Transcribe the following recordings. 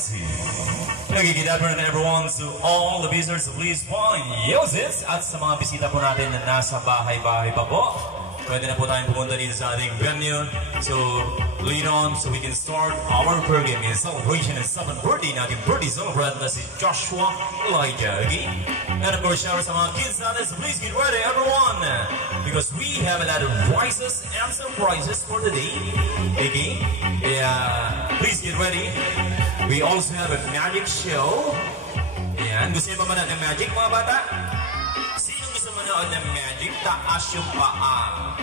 Chelsea. Okay, good afternoon everyone. To all the visitors, please use it. At sa mga bisita po natin na nasa bahay-bahay pa po, pwede na po tayong pumunta dito sa ating venue. So, lead on so we can start our program in celebration and 7th birthday natin birthday celebrant na si Joshua Elijah. Okay? And of course, shower sa mga kids natin. So please get ready everyone. Because we have a lot of prizes and surprises for the day. Okay? Yeah, please get ready. We also have a magic show. Ayan, gusto niyo ba manood ng magic mga bata? Sino gusto manood ng magic? Taas yung paa.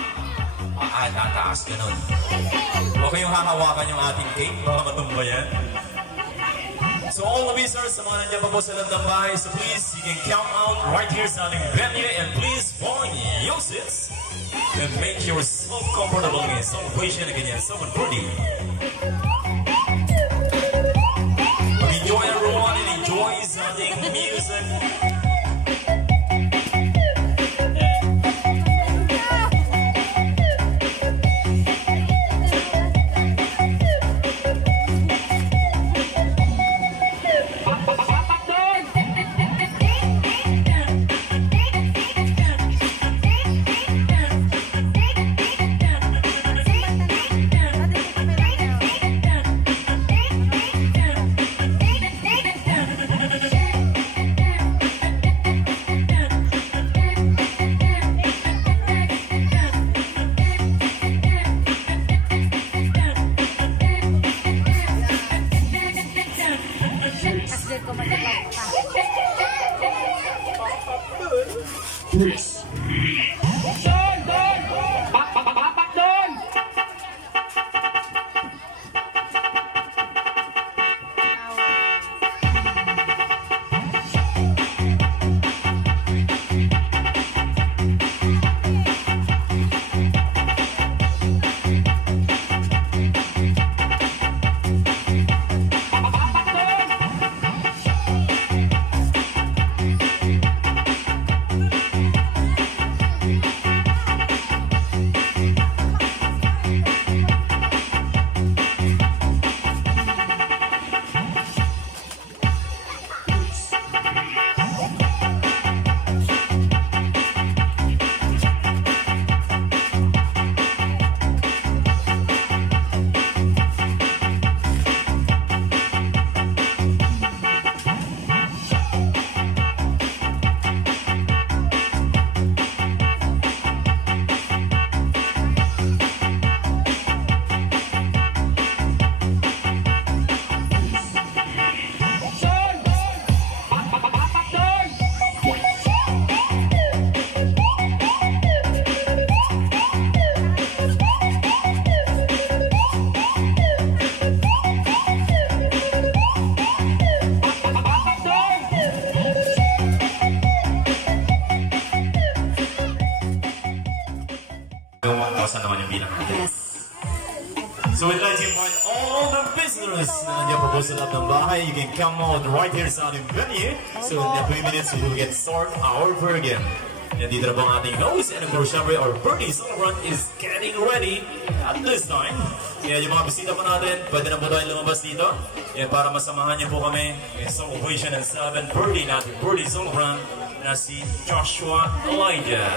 Tataas, ganun. Huwag kayong hahawakan yung ating cake, baka matumba yan. So all the visitors, sa mga nandiyan pa po sa loob ng bahay, so please, you can come out right here sa ating venue and please use it and make yourself comfortable in celebration again, someone birthday. Enjoy everyone and enjoy something music. So we'd like to invite all the visitors na nandiyan po sa loob ng bahay. You can come out right here sa ating venue. So in 3 minutes, we will get started our program. Nandito na po ang ating host, and of course, syempre, our birthday celebrant is getting ready at this time. Kaya yung mga bisita po natin, pwede na po tayo lumabas dito. Yan, para masamahan niyo po kami in celebration ng 7th birthday natin birthday celebrant na si Joshua Elijah.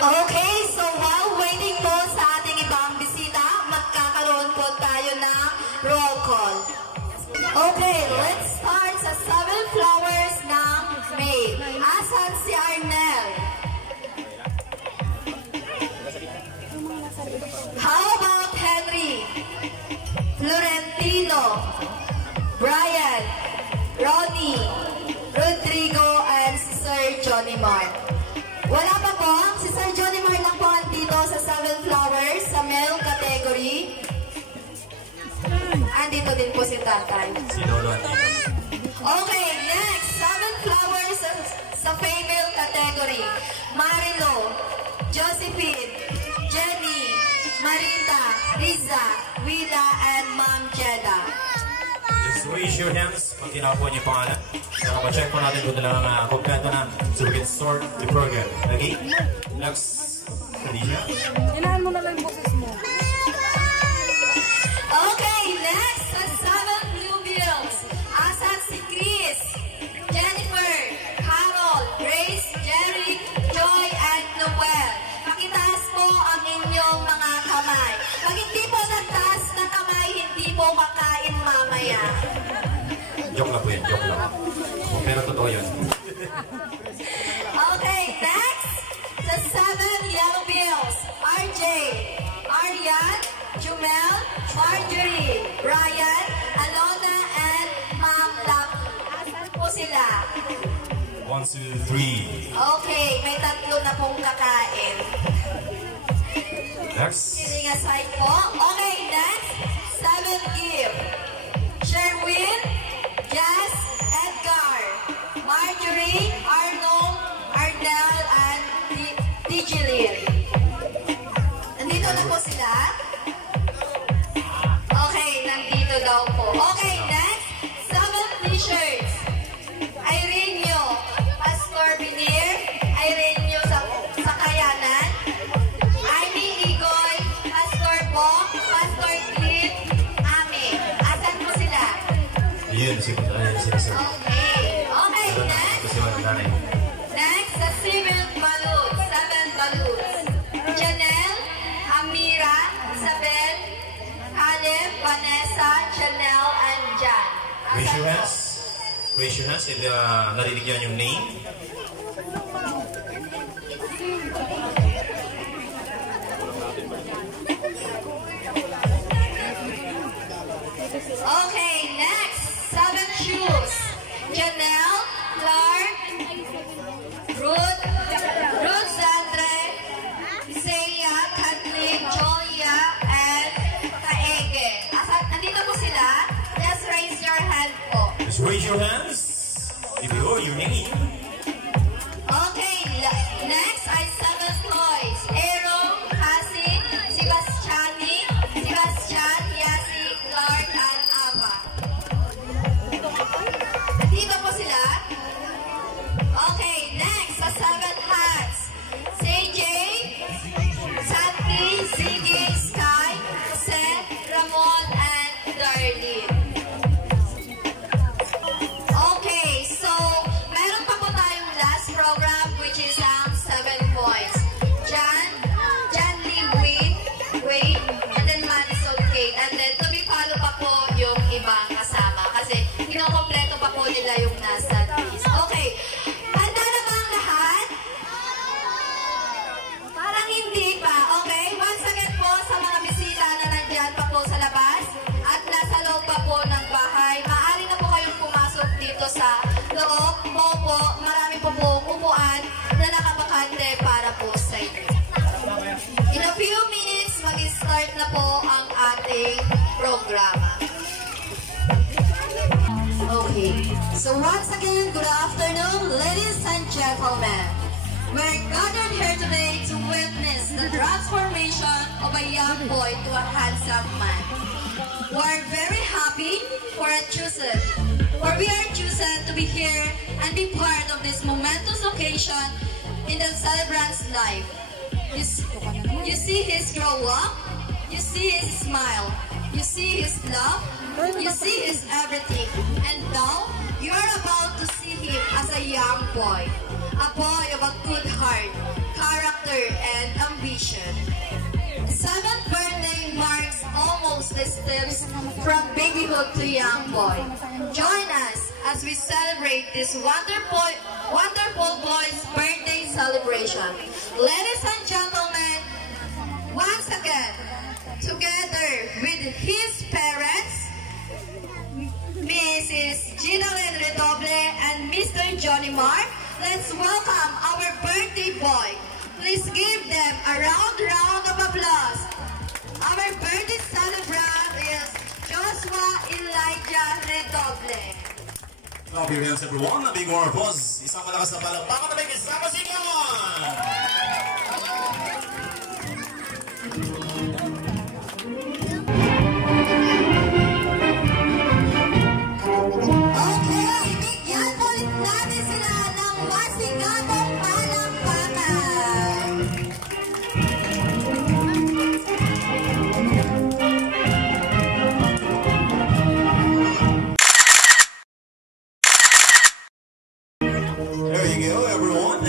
Okay, so while waiting po sa ating ibang bisita, magkakaroon po tayo ng roll call. Okay, let's start sa 7 flowers ng May. Asan si Arnel? How about Henry? Florentino? Brian? Ronnie? Rodrigo? And Sir Johnny Mar? Wala pa po, si Sir Johnny Mar lang po andito sa 7 flowers sa male category. Andito din po si Tatay. Si Lolo andito. Okay, next, 7 flowers sa female category. Marilo, Josephine, Jenny, Marita, Riza, Willa, and Ma'am Jeda. Just raise your hands pag tinapo niyo pangalan. Check po natin kung talagang kompleto na so we can start the program. Okay? Next, Khadija. Inahan mo na lang yung boses mo. inyong mga kamay. Pag hindi po nagtaas na kamay, hindi po kakain mamaya. Joke lang po yun, joke lang. Pero totoo yun. Okay, next, the 7 yellow bills. RJ, Arian, Jumel, Marjorie, Brian, Alona, and Ma'am Lap. Asan po sila? 1, 2, 3. Okay, may tatlo na pong kakain. Next. Sitting aside po. Okay, next, 7 give. Sherwin, Jazz, Edgar, Marjorie, Arnold, Arnel, and Digilin. Nandito na po sila? Okay, nandito daw po. Okay, next, 7 t-shirts. Ireneo, Pastor Binir, Ireneo sa Kayanan, Amy Igoy, Pastor Bo, Pastor Cliff, Ame. Asan po sila? Yun, sinasabi. Okay. Okay, next. Next, the 7 balloons. Janelle, Amira, Isabel, Caleb, Vanessa, Janelle, and Jan. Raise your hands. Raise your hands if narinig yan yung name. Okay, next, 7 shoes. Janelle, Clark, Ruth Zandre, Isaiah, Kathleen, Joya, and Kaege. Nandito po sila? Just raise your hand po. Just raise your hands if you know your name. Okay, next ay 7 toys. Aaron, Cassie, Sebastian, Yasi, Clark, and Ava. Nandito po sila? Okay, next, sa 7 hats. CJ, Santi, Ziggy, Sky, Seth, Ramon, and Darlene. Okay, so meron pa po tayong last program which is ang 7 points. Jan Lee, Wade, and then Madison Kate, and then to be follow pa po yung ibang kasama kasi kinokompleto pa po nila yung nasa list. Okay, handa na ba ang lahat? Parang hindi pa, okay? Once again po sa mga bisita na nandyan pa po sa labas at nasa loob pa po ng bahay, maaari na po kayong pumasok dito sa loob. Opo, marami po po upuan na nakabakante para po sa inyo. In a few minutes, mag-start na po ang ating programa. Okay, so once again, good afternoon, ladies and gentlemen. We're gathered here today to witness the transformation of a young boy to a handsome man. We're very happy for we are chosen to be here and be part of this momentous occasion in the celebrant's life. You see his grow up, you see his smile, you see his love, you see his everything, and now you are about to see him as a young boy, a boy of a good heart, character, and ambition. The 7th birthday marks almost the steps from babyhood to young boy. Join us as we celebrate this wonderful boy's birthday celebration. Ladies and gentlemen, once again, together with his parents, Mrs. Gina Redoble and Mr. Johnny Mark, let's welcome our birthday boy. Please give them a round of applause. Our birthday celebrant is Joshua Elijah Redoble. Clap your hands everyone. A big round of applause. Isang malakas na palakpakan na may kasama si Okay, bigyan ulit natin sila ng masigatong palakpakan. There you go, everyone.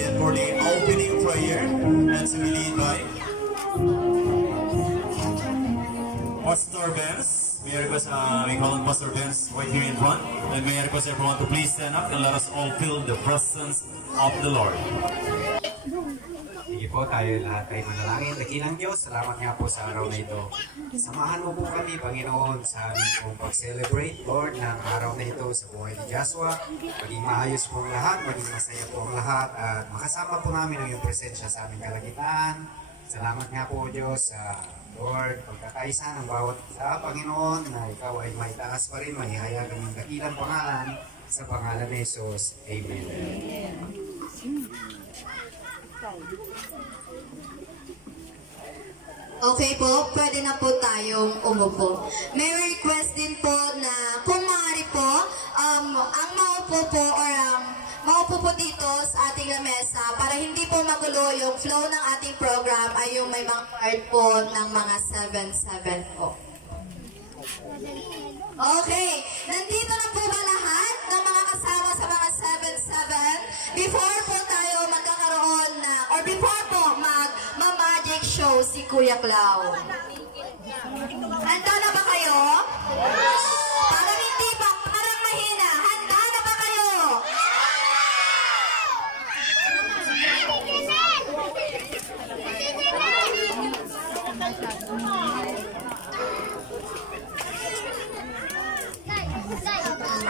And for the opening prayer, and to be led by Pastor Benz. May I request, we call him Pastor Benz right here in front. And may I request everyone to please stand up and let us all feel the presence of the Lord. Sige po, tayo lahat ay manalangin. Dakilang Diyos, salamat nga po sa araw na ito. Samahan mo po kami, Panginoon, sa aming pong pag-celebrate, Lord, ng araw na ito sa buhay ni Joshua. Maging maayos po ang lahat, maging masaya po ang lahat, at makasama po namin ang iyong presensya sa aming kalagitnaan. Salamat nga po, Diyos, sa Lord, pagkakaisa ng bawat isa, Panginoon, na ikaw ay may taas pa rin, may hayagan ng dakilang pangalan, sa pangalan ni Jesus. Amen. Okay po, pwede na po tayong umupo. May request din po na kung maaari po, ang maupo po or maupo po dito sa ating lamesa para hindi po magulo yung flow ng ating program ay yung may mga card po ng mga 7-7 po. Okay, nandito na po ba lahat ng mga kasama sa mga 7-7? Before po tayo magkakaroon na, or before po mag-magic show si Kuya Clau. Handa na ba kayo? Parang hindi pa, parang mahina. Handa na ba kayo?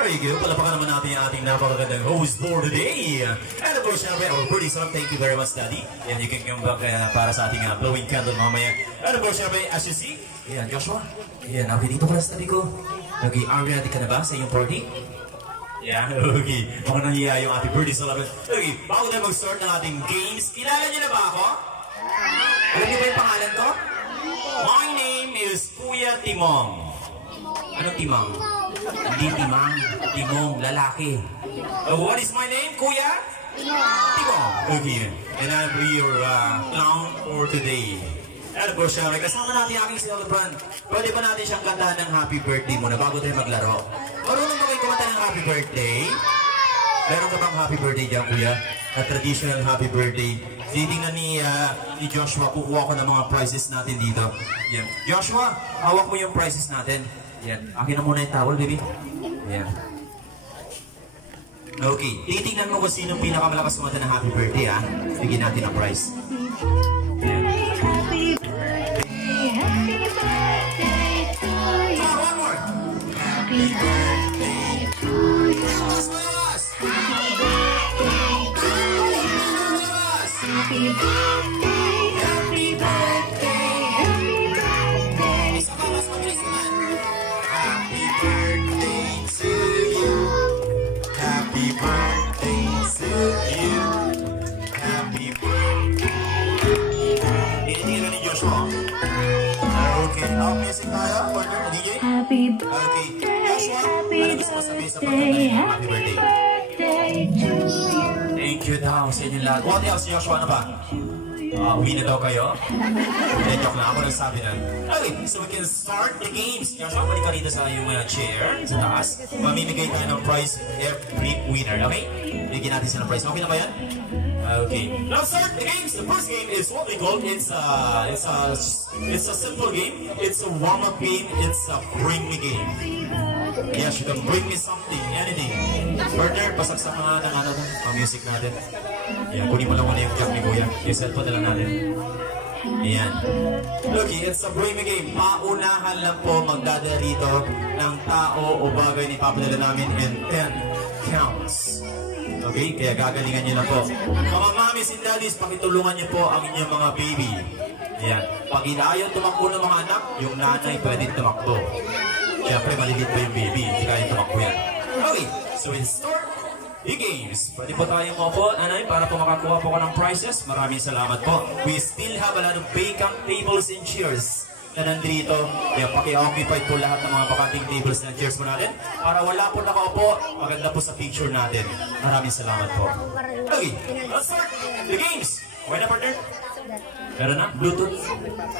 Very good. Palapakan naman natin yung ating napakagandang host for today. And of course, syempre, our pretty song, thank you very much, Daddy. And you can come back para sa ating blowing candle mamaya. And of course, syempre, as you see, yan, Joshua. Yan, okay, dito pala sa tabi ko. Okay, are you ready ka na ba sa iyong party? Yeah, okay. Baka nahiya yung ating birthday celebration. Okay, bago tayo mag-start ng ating games, kilala niyo na ba ako? Alam niyo ba yung pangalan ko? My name is Kuya Timong. Anong Timong? Hindi Timang, Timong, lalaki. What is my name, Kuya? Timong. Okay. And I'll be your clown for today. And of course, syempre, kasama natin yung aking celebrant. Pwede ba natin siyang kantahan ng happy birthday muna bago tayo maglaro? Marunong ba kayo kumanta ng happy birthday? Meron ka bang happy birthday dyan, Kuya? A traditional happy birthday. Titingnan ni Joshua, kukuha ko ng mga prizes natin dito. Yan. Joshua, hawak mo yung prizes natin. Yan. Akin na muna yung towel, baby. Yan. Okay. Titingnan mo kung sino pinakamalakas kumanta ng happy birthday, ha? Bigyan natin ang prize. Yan. Happy birthday to you. One more. Happy birthday to you. Happy birthday to you. Happy birthday, happy birthday, happy birthday. Isa pa, mas mabilis naman. Happy birthday to you. Happy birthday to you. Happy birthday. Initingnan ni Joshua. Okay, music tayo, partner, DJ. Happy Okay, birthday, Joshua, happy ano gusto mo sabihin sa pagkakataon birthday, ng happy birthday? birthday to you. Thank you daw sa inyo lahat. What else, Joshua, ano ba? Uwi na daw kayo? Hindi, joke lang. Ako nagsabi na. Okay, so we can start the games. Joshua, balik ka rito sa iyong chair, sa taas. Mamimigay tayo ng prize every winner, okay? Bigyan natin sila ng prize. Okay na ba yan? Okay. Now start the games. The first game is what we call, it's a simple game. It's a warm-up game. It's a bring me game. Yes, you can bring me something, anything. Partner, pasaksak na ng ano, ang music natin. Ayan, kunin mo lang muna yung jack ni Kuya. Yung cellphone na lang natin. Ayan. Okay, it's a bring me game. Paunahan lang po magdadala rito ng tao o bagay ni papadala namin and 10 counts. Okay, kaya gagalingan nyo na po. Mga mamis and daddies, pakitulungan nyo po ang inyong mga baby. Ayan. Pag inayaw tumakbo ng mga anak, yung nanay pwedeng tumakbo. Siyempre, malilit pa yung baby. Hindi kaya tumakbo yan. Okay, so we'll start the games. Pwede po tayong maupo, anay, para po makakuha po ka ng prizes. Maraming salamat po. We still have a lot of vacant tables and chairs na nandito. Kaya paki-occupy po lahat ng mga vacanting tables and chairs po natin. Para wala po nakaupo, maganda po sa picture natin. Maraming salamat po. Okay, let's start the games. Okay na, partner? Meron na? Bluetooth?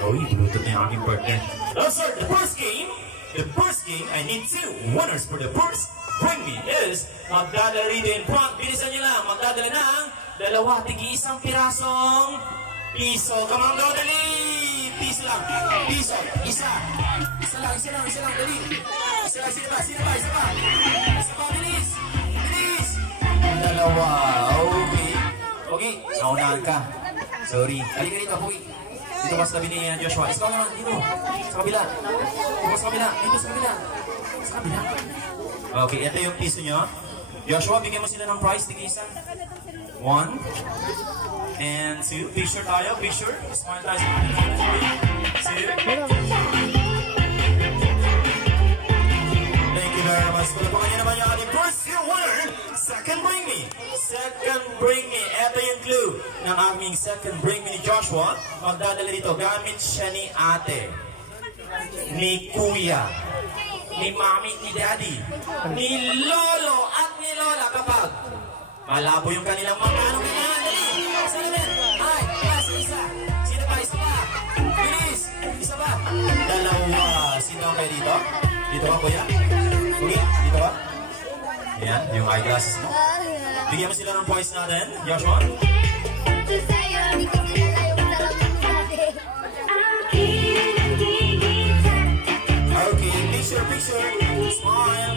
Oh, Bluetooth na yung aking partner. Let's start the first game. the first game, I need 2 winners for the first Bring Me is magdadala rito in front. Bilisan nyo lang, magdadala ng 2 tig-1 pirasong piso. Come on, go, dali! Piso lang, piso, isa lang, dali. Isa pa, bilis, dalawa, okay, naunahan ka. Sorry, halika dito, Pogi. Dito mas tabi ni Joshua. Ikaw naman, dito, sa kabila. Dito sa kabila. Okay, ito yung piso nyo. Joshua, bigyan mo sila ng prize, tig-1. 1 and 2. Picture tayo, picture. Smile tayo. 2. Thank you very much. Palapakan nyo naman yung ating first winner. Second Bring Me. Ito yung clue ng aming second Bring Me ni Joshua. Magdadala dito. Gamit siya ni ate, ni kuya, ni mami, ni daddy, ni lolo at ni lola kapag malabo yung kanilang mga ano kailangan. Dali! Salamin! Ay! Isa! Sino pa? Isa pa! Bilis! Isa pa! 2! Sino kayo dito? Dito ka, kuya? Okay, dito ka? Yan, yung eyeglasses mo. Bigyan mo sila ng points natin, Joshua. Okay, picture. Smile.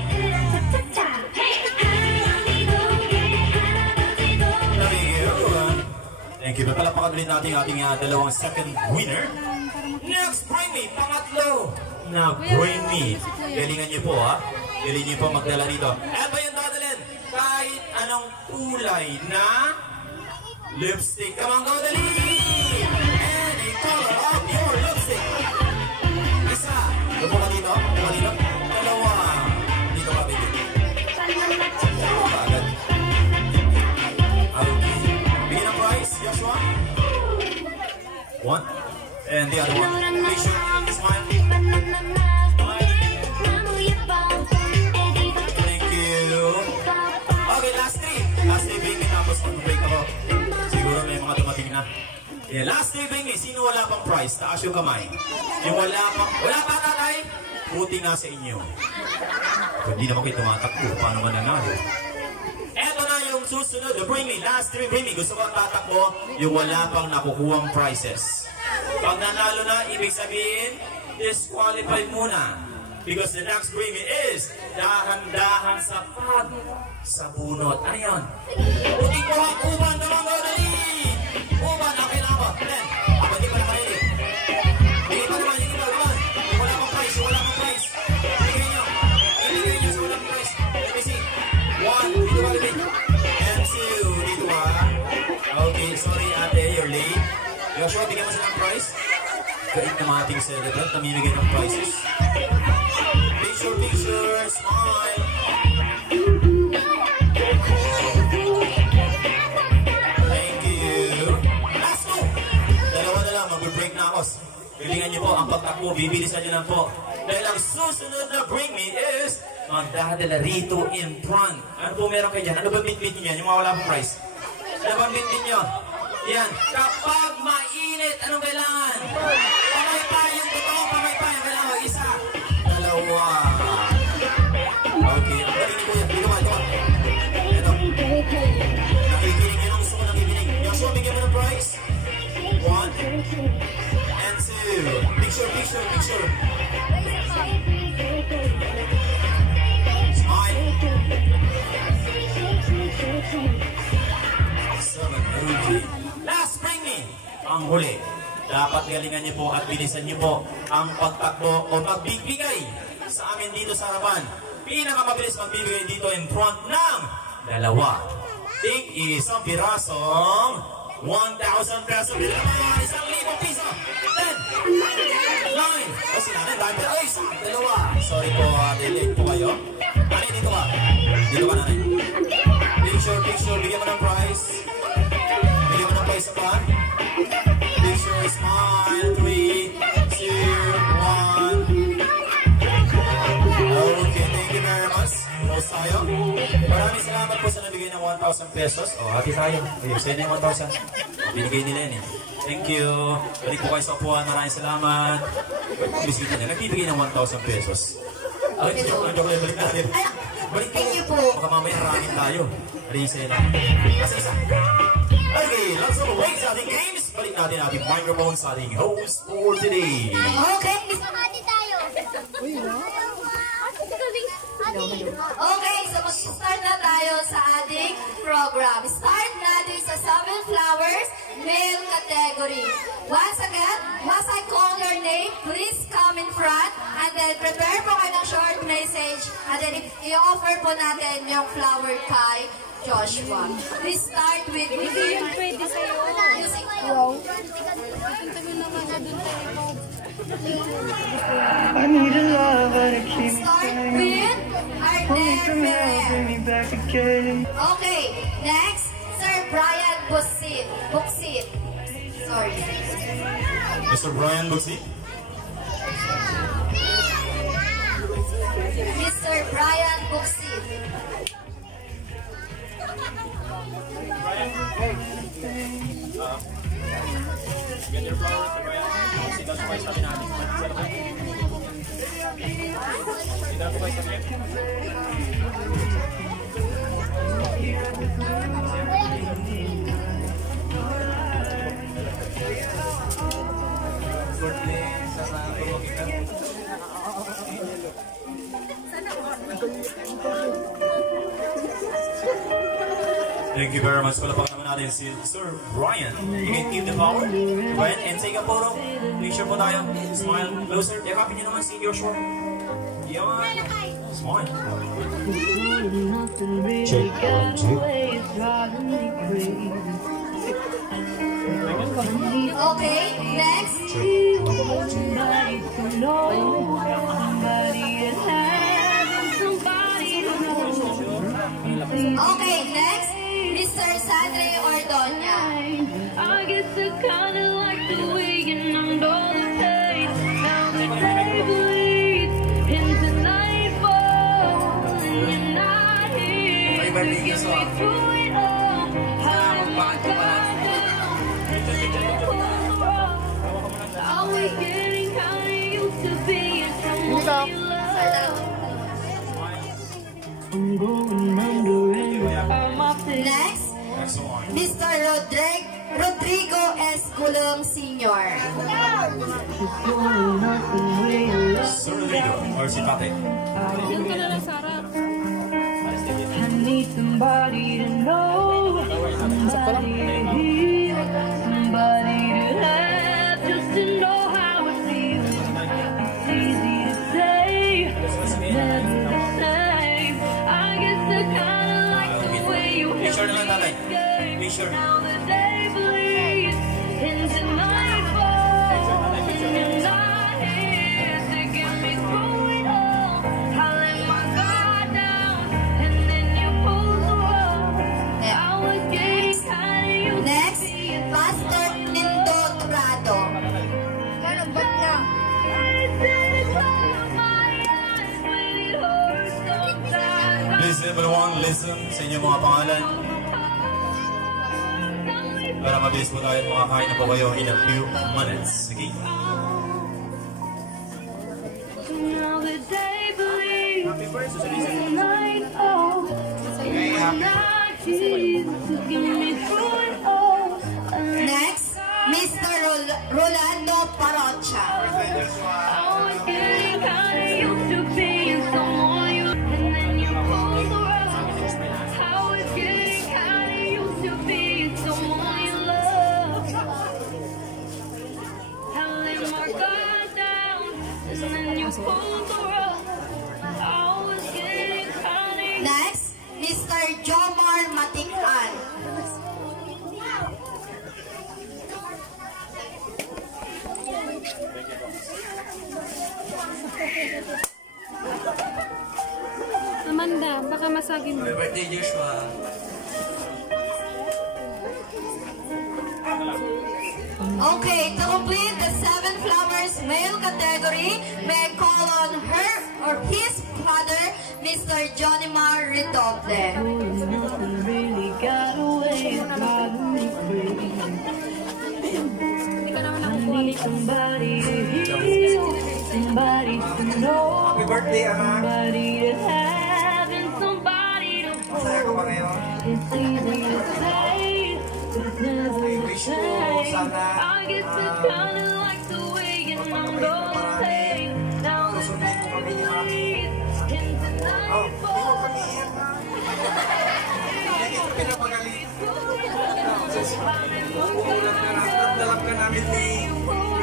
Thank you. Palapakan ulit natin ating dalawang second winner. Next, Bring Me. Pangatlo na Bring Me. Galingan niyo po, ha? Galingan niyo po magdala rito. Ano ba yung dadalhin? Kahit anong kulay na lipstick. Come on, go, dali! Any color of your lipstick. Isa. Lupo ka dito. 2. Dito ka, baby. Agad. Okay. Bigyan ng prize, Joshua. 1. And the other one. Picture. Smile. Thank you. Okay, last 3. Last 3, Bring Me. Tapos mag-break ako. Siguro may mga dumating na. Yeah, last 3, Bring Me. Sino wala pang prize? Taas yung kamay. Yung wala pa, tatay? Puti nga sa inyo. Kung hindi naman kayo tumatakbo, paano mananalo? Eto na yung susunod. Bring Me. Last 3, Bring Me. Gusto ko ang tatakbo yung wala pang nakukuhang prizes. Pag nanalo na, ibig sabihin, disqualified muna. Because the next Bring Me is dahan-dahan sa pag sa bunot. Ano yun? Puting ko ang uban na mga dali! Uban, ang kailangan ko. Then, ako di pa nakalili. Hindi pa naman. Yung wala pang price. Ibigay nyo sa wala pang price. Let me see. 1, dito ba ulit? And 2, dito ba? Okay, sorry ate, you're late. Joshua, bigyan mo siya ng price. Gait naman ating celebrant, namimigay ng prizes. Picture, smile. Thank you. Last 2. 2 na lang, mag-break na ako. Bilingan niyo po ang pagtakbo, bibilisan niyo lang po. Dahil ang susunod na Bring Me is magdadala rito in front. Ano po meron kayo dyan? Ano ba bit-bit niyo yan? Yung mga wala pong price? Ano ba bit-bit niyo? Yan. Kapag mainit, anong kailangan? Pamaypayang totoong pamaypayang. Kailangan 1, 2. Okay, ang galing ni Kuya. Dito ka. Ito. Nakikinig yun ang gusto ko nakikinig. Joshua, bigyan mo ng prize. 1 and 2. Picture. Smile. 7. Okay. Last Bring Me. Ang huli. Dapat galingan niyo po at bilisan niyo po ang pagtakbo o magbibigay sa amin dito sa harapan. Pinakamabilis magbibigay dito in front ng 2. Tig-1 pirasong 1,000 pesos. 1,000 piso. 10. 9. O sila na, dahil ay, 2. Sorry po, late po kayo. Nanay, dito ka. Dito ka, nanay. Picture, bigyan mo ng prize. Bigyan mo ng prize sa pan. Picture, smile, 3, 2, 1. Okay, thank you very much. Close tayo. Maraming salamat po sa nabigay ng 1,000 1,000 pesos. O, hati tayo. Ayun, sa'yo na yung 1,000. Binigay nila yan eh. Thank you. Balik po kayo sa upuan. Maraming salamat. Bisita niya. Nagbibigay ng 1,000 pesos. Ay, joke lang. Balik natin. Balik po. Thank you po. Baka mamaya rangin tayo. Resell. Kasi isa. Okay, let's go away sa ating games. Balik natin ating microphone sa ating host for today. Okay. Okay, so mag-start na tayo sa ating program. Start natin sa 7 flowers, male category. Once again, once I call your name, please come in front and then prepare po kayo ng short message and then i-offer po natin yung flower kay Joshua. Please start with music. Pwede sa'yo. Music. I need a love that keeps me Start safe. with Hold Arden me out, bring Ferrer. me back again. Okay, next, Sir Brian Buksit. Sorry. Mr. Brian Buxi. Mr. Brian Buksit. Thank you very much. Palapakan naman natin si Sir Brian. You can keep the power. Brian, and take a photo. Picture po tayo. Smile closer. Yakapin niyo naman si Joshua. Yan. Smile. Check, check. Okay, next. Okay, next. Mr. Sandre Ordoña. I guess I kinda like the way you numbed all the pain. Now the day bleeds into nightfall, and you're not here to get me through it all. How am I I was getting kinda used to being someone you love. I'm going under and I'm off this. Next, Next one. Mr. Rodrigo S. Gulong Sr. Sir Rodrigo. Or si Tate. Yung ka na lang, Sarah. I need somebody to know, somebody to hear, somebody to have, just to know how it feels. It's easy to say, never the same. I guess I kinda like the way you Picture na lang, Tatay. escape. Picture. Now the day bleeds into nightfall, and you're not here to get me through it all. I let my guard down, and then you pulled the rug. I was getting kinda used Next, to being Pastor Nindo Turado. Please, everyone, listen sa inyong mga pangalan. Para mabilis po tayo makakain na po kayo in a few minutes. Sige. Now the day bleeds, the night falls, and you're not here to get me through it all. Next, Mr. Rolando Parocha. I was getting kinda used to being someone you, and then you pulled the rug. I was getting kinda used to being someone you love. I let my guard down, and then you pulled the rug. I was getting kinda. Next, Mr. Jomar Matikhan. Amanda, baka masagin mo. Happy birthday, Joshua. Okay, to complete the 7 flowers male category, may I call on her or his father, Mr. Johnny Mar Redoble. Nothing really got away, it's driving me crazy. I need somebody to heal, somebody to know, Happy birthday, anak. somebody to have, and somebody to Masaya ka hold. ba ngayon? It's easy to say, but it's never the wish ko same. sana, I guess I kinda like the way you numb all the pain. Now the memories in Oh, tonight hindi mo kami iyan, ha? Hindi kita pinapagalit. Dalap ka namin ni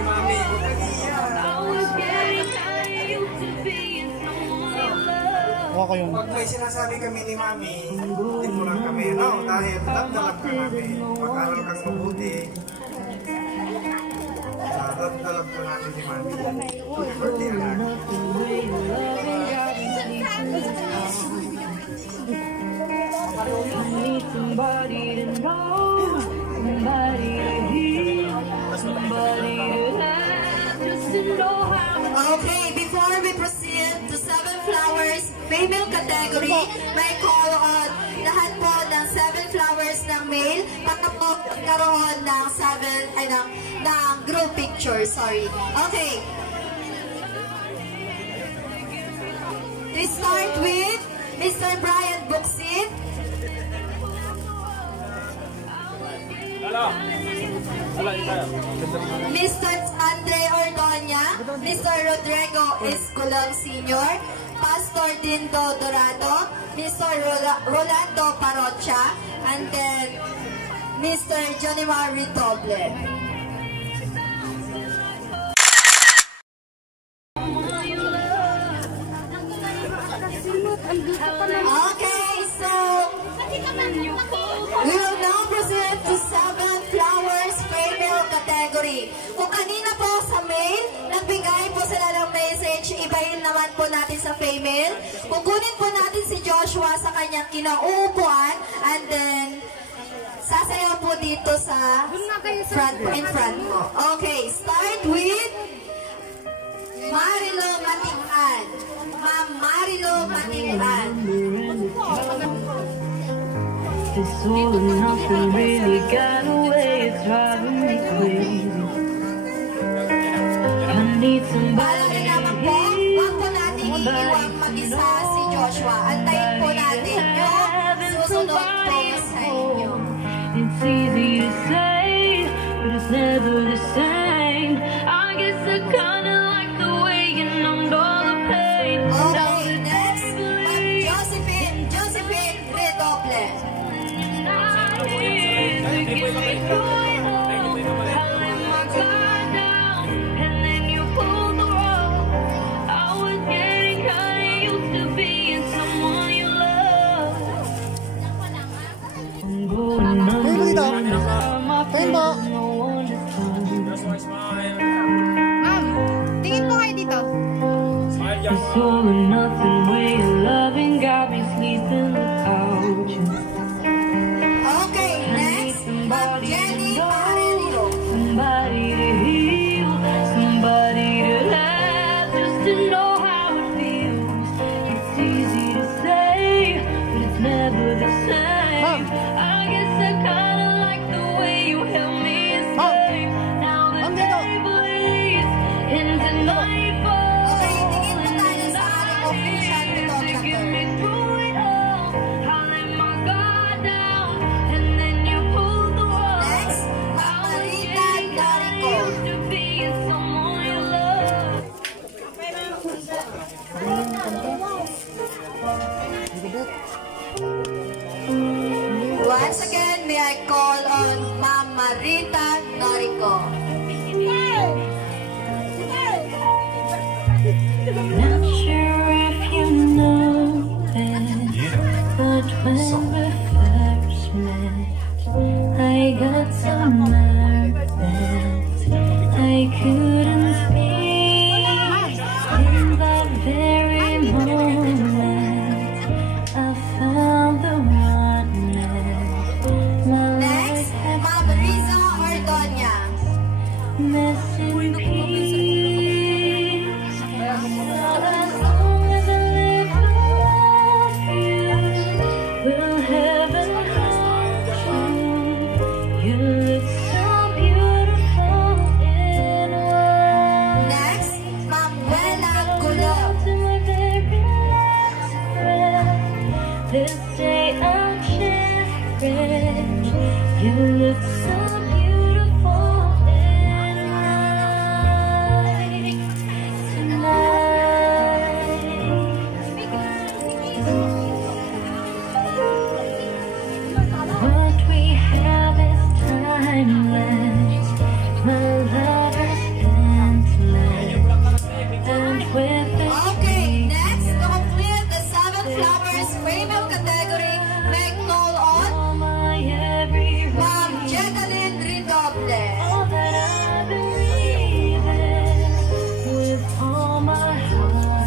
Mami. Huwag kang iyan. I was getting how I used to be and someone you love. Pag may sinasabi kami ni Mami, hindi mo lang kami, no? Dahil dalap ka namin. Pag-aral kang mabuti. Dalap ka namin ni Mami. Happy birthday, anak. The way you love and got me I need somebody to know, somebody to heal, somebody to have, just to know how. Okay, before we proceed to 7 flowers female category, may call on lahat po ng 7 flowers ng male para po karoon ng 7 ng group picture, sorry. Okay. We start with Mr. Brian Buxit. Mr. Andre Ordoña, Mr. Rodrigo Escolong Sr., Pastor Dindo Dorado, Mr. Rolando Parocha, and then Mr. Jonimar Ritoble. Okay, so we will now proceed to 7 flowers female category. Kung kanina po sa male, nagbigay po sila ng message, ibahin naman po natin sa female. Kukunin po natin si Joshua sa kanyang kinauupuan and then sasayaw po dito sa in front mo. Okay, start with Marilo Matingan. Ma'am Marilo Matingan. This all and nothing really got away, it's driving me crazy. I need Para somebody na naman po, wag po natin iiwang mag-isa si Joshua. Antayin po natin yung susunod po sa inyo. It's easy to say, but it's never the same. I guess I kinda like the way you numbed all the pain. Okay, next, Ma'am Josephine Redoble. Tingin po kayo dito. This all or nothing way of loving got me sleeping without you. Okay, next, Ma'am Jenny Parerio. Somebody to heal, somebody to have, just to know how it feels. It's easy to say, but it's never the same. I guess I kinda like the way you held me escape. Now the day bleeds into nightfall. Okay, tingin po tayo sa ating official Get me photographer. through it all. I let my guard down, and then you pulled the rug. Next, Ma'am Marita Darico. Used to be someone you love. Once again, may I call on Ma'am Marita Darico. Not sure if you know it, but when we first met, I got so nervous I couldn't speak. In that very moment, I found the one my Next, life had Ma'am Riza Ordoña. missing piece. As long as I live, I love you. Will heaven hold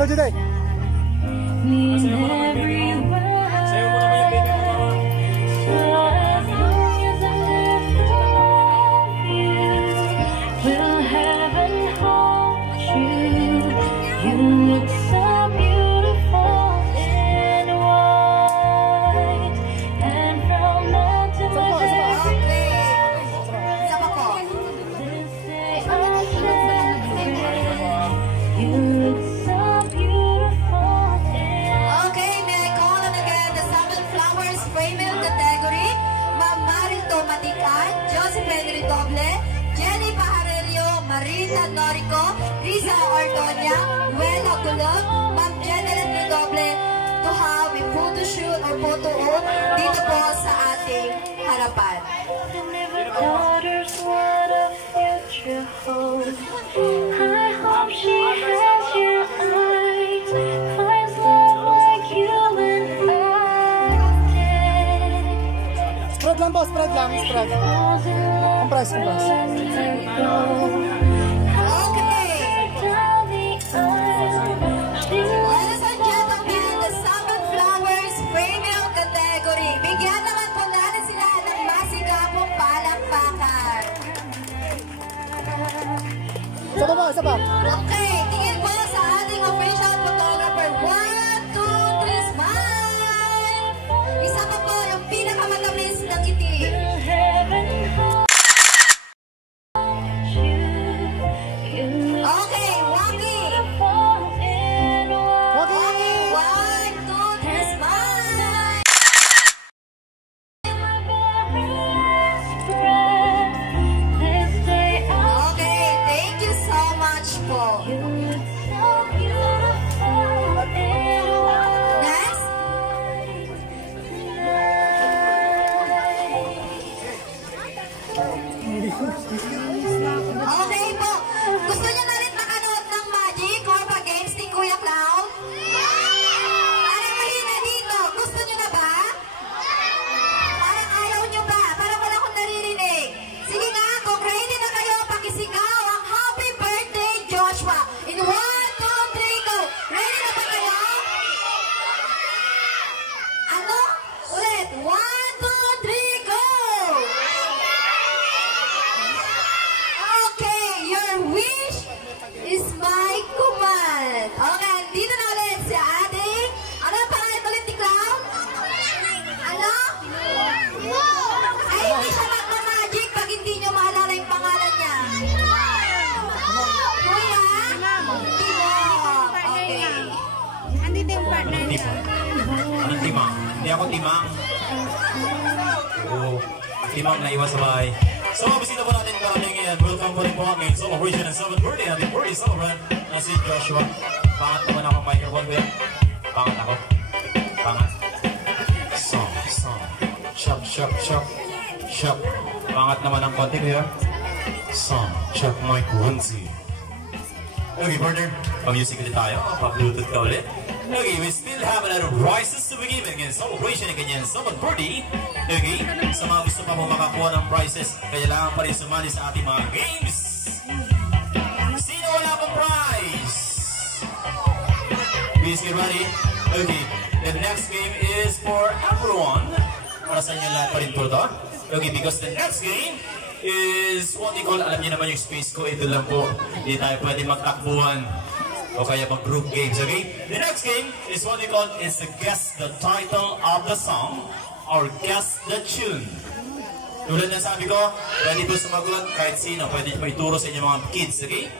Ikaw, Juday. mean every word. So as long as I live to love you, will heaven hold you? You look so beautiful in white, and from mountain to Okay. Isa pa po. this day I'll share. You look so beautiful in Okay, may I call on again the Seven Flowers Female category. Ma'am Marito Matikan, Joseph Henry Doble, Jenny Pajarerio, Marita Norico, Riza Ordonia, Wela Gulog, Ma'am Jenny Doble to have a photo shoot or photo op dito po sa ating harapan. never daughters what a future holds. I hope she has your eyes, finds love like you and I did. Spread lang, boss. Spread lang. Spread. Compress, compress. Ladies and gentlemen, the Seven Flowers Female category. Bigyan naman po natin sila ng masigapong palakpakan. Isa pa ba? Isa pa? Okay, tingin po sa ating official photographer. 1, 2, 3, smile! Isa pa po yung pinakamatamis ng ngiti. Okay, Waki! Waki, 1, 2, 3, smile! Okay, thank you so much po. Next? Okay po. Gusto niyo na rin makanood ng Magic or pa-games ni Kuya Clown? Parang mahina dito. Gusto niyo na ba? Parang ayaw niyo ba? Parang wala akong naririnig. Sige nga, kung ready na kayo, pakisigaw ang happy birthday, Joshua. In 1, 2, 3, go! Ready na ba kayo? Ano? Ulit. 1, 2, 3, go! Okay, your wish is my command. Okay, dito na ulit si ating... Ano ang pangalan ulit ni Clown? Ano? Ay, hindi siya magmamagic pag hindi nyo maalala yung pangalan niya. Kuya? Timong. Okay. Andito yung partner niya. Anong timang? Hindi ako timang. Oo. Timang na iwas sa bahay. So, bisita po natin maraming yan. Welcome po rin po ang main celebration ng 7th birthday natin birthday celebrant na si Joshua. Pangat naman ako microphone, kuya. Pangat ako. Pangat. Song. Shop, shop, shop. Shop. Pangat naman ang konti, kuya. Song. Shop, mic, onesie. Okay, partner. Pa-music ulit tayo. Pa-bluetooth ka ulit. Okay, we still have a lot of prizes to be given in celebration ng kanyang 7th birthday. Okay, sa mga gusto pa mo makakuha ng prizes, kailangan pa rin sumali sa ating mga games. Sino wala pang prize? Please get ready. Okay, the next game is for everyone. Para sa inyo lahat pa rin po ito. Okay, because the next game is what they call, alam niyo naman yung space ko, ito lang po. Hindi tayo pwede magtakbuhan o kaya mag-group games, okay? The next game is what they call is to guess the title of the song or guess the tune. Tulad na sabi ko, pwede po sumagot kahit sino, pwede po ituro sa inyo mga kids, okay?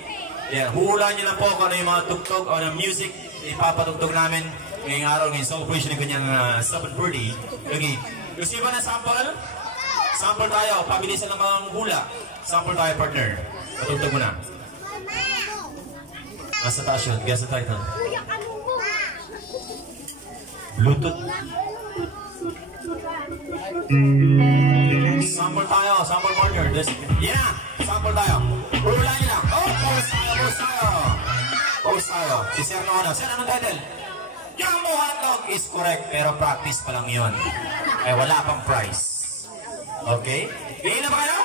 Yeah, huhulaan niyo lang po kung ano yung mga tugtog o ng music ipapatugtog namin ngayong araw, ngayong celebration ng kanyang 7th birthday. Okay, gusto ba na sample? Sample tayo, pabilisan ng mga hula. Sample tayo, partner. Patugtog mo na. Nasa taas yun. Guess the title. Bluetooth. Sample tayo. Sample partner. Yeah! Sample tayo. Hula nyo lang. Oh! Pause tayo. Pause tayo. Pause tayo. Si Sir Nono. Sir, anong title? Yung hotdog is correct. Pero practice pa lang yun. Eh, wala pang prize. Okay? Ganyan na ba kayo?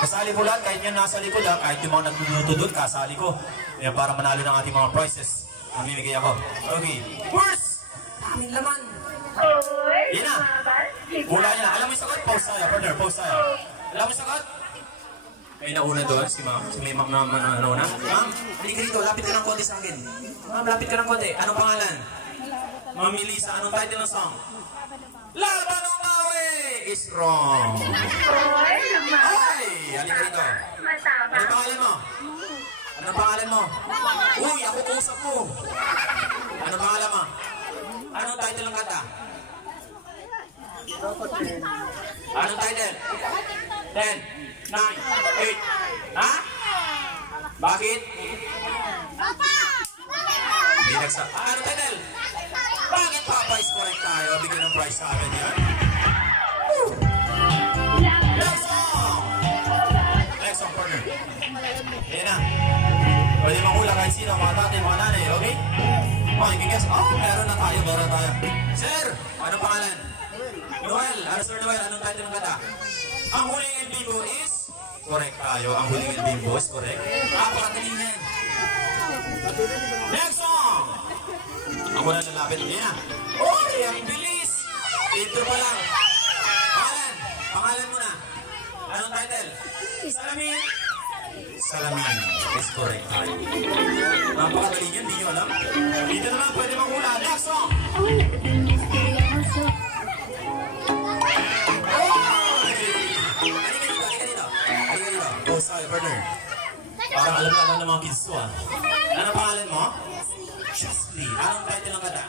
Kasali ko lahat, kahit yung nasa likod, kahit yung mga nagluluto doon, kasali ko. Yan para manalo ng ating mga prizes. Namimigay ako. Okay. Purse! Daming laman. Yan na. Hula niya. Alam mo yung sagot? Pause tayo. Partner, pause tayo. Alam mo yung sagot? May nauna doon, si ma'am. Si may ma'am na nauna. Ma'am, halika dito. Lapit ka ng konti sa akin. Ma'am, lapit ka ng konti. Anong pangalan? Ma'am Melissa, anong title ng song? Laban ng Mawe is wrong. Ay, halika dito. Anong pangalan mo? Anong pangalan mo? Uy, ako kausap mo. Anong pangalan mo? Anong title ng kanta? Anong title? 10, 9, 8. Ha? Bakit? Binagsak. Anong title? Bakit Papa is correct tayo? Bigyan ng prize sa akin yan. Next song! Next song, partner. Ayan na. Pwede mahula kahit sino, mga tatay, mga nanay, okay? Okay, guess. Oh, meron na tayo, meron tayo. Sir, anong pangalan? Noel. Ano, Sir Noel? Anong title ng kanta? Ang huling El Bimbo is? Correct tayo. Ang huling El Bimbo is correct. Pakataling yan. Next song! Ako na lalapit. Ayan na. Uy, ang bilis! Ito pa lang. Pangalan. Pangalan mo na. Anong title? Salamin. Salamin. Is correct tayo. Napakataling yan. Hindi nyo alam. Dito naman pwede manghula. Next song! Pause tayo, partner. Parang alam na ng mga kids to, ah. Ano pangalan mo? Justly. Anong title ng kanta?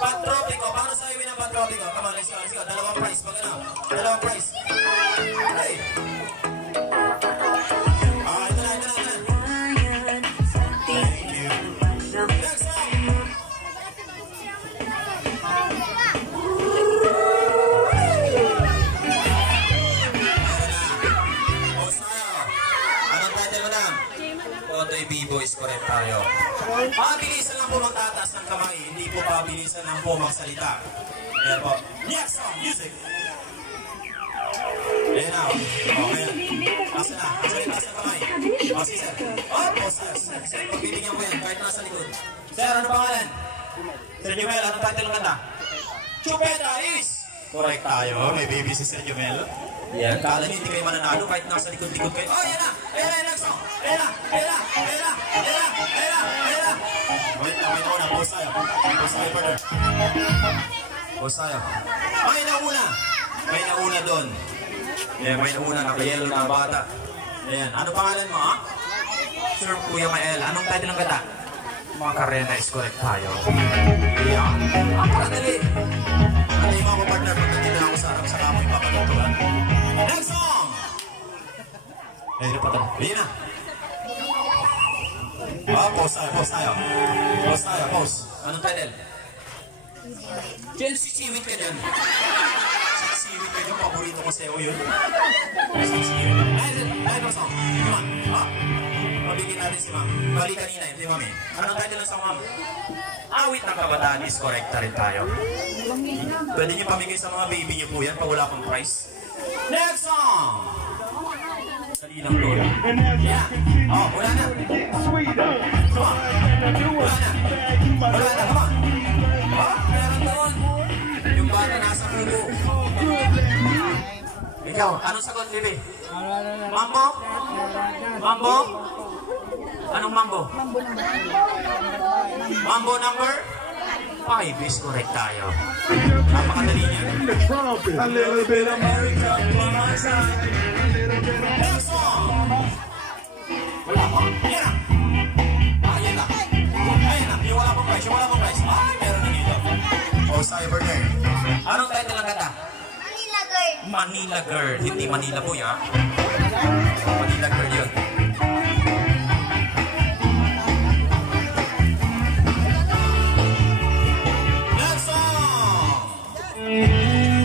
Patropiko. Paano sa'yo win ang Patropiko? Come on, let's go. Dalawang prize. Pag ano? Dalawang prize. Okay. Ito na. Thank you. Next song! Totoy Bibo is correct tayo. Pabilisan lang po magtataas ng kamay, hindi po pabilisan lang po magsalita. Ayan po. Next song, music! Ayan na. Ayan. Asa na. Taas ng kamay. Si sir. Sir. Sir, pagbibigyan ko yan kahit nasa likod. Sir, ano pangalan? Sir Jumel, anong title ng kanta? Chupeta is correct tayo. May baby si Sir Jumel. Yan, kala nyo hindi kayo mananalo kahit nasa likod-likod kayo. Oh, yan na! Ayan na, next song! Ayan na! Wait na, may nauna. Pause tayo, partner. Pause tayo. May nauna doon. Ayan, may nauna. Naka-yellow na bata. Ayan, ano pangalan mo, ha? Sir Kuya Mael, anong title ng kanta? Mga Karena is correct tayo. Ayan. Pakadali. Ano yung mga partner? Pag nandito na ako sa harap sa kamoy, papalutuan. Next song! Ayun na patang. Ayun na. Pause tayo. Anong title? Siwit ka dyan. Siwit ka dyan. Paborito ko sa'yo yun. Ayun ang song. Come on. Mabigyan natin si ma'am. Bali kanina yun. Di mami. Anong title ng song, ma'am? Awit ng kabataan is correct na rin tayo. Pwede niyo pamigay sa mga baby niyo po yan pag wala pang price. Next song! Dali lang doon. Yeah. Wala na. Come on. Wala na. Come on. Meron doon. Yung bata nasa kubo. Ikaw, anong sagot, Bibi? Mambo? Anong mambo? Mambo number? 5 is correct tayo. Napakadali niya. A little bit American by my side. Next song! Wala pa. Yan na. Yan na. Yung wala pang price. Meron na dito. Sa'yo, birthday. Anong title ng kanta? Manila Girl. Hindi Manila Boy, ha? Manila Girl yun. Next song!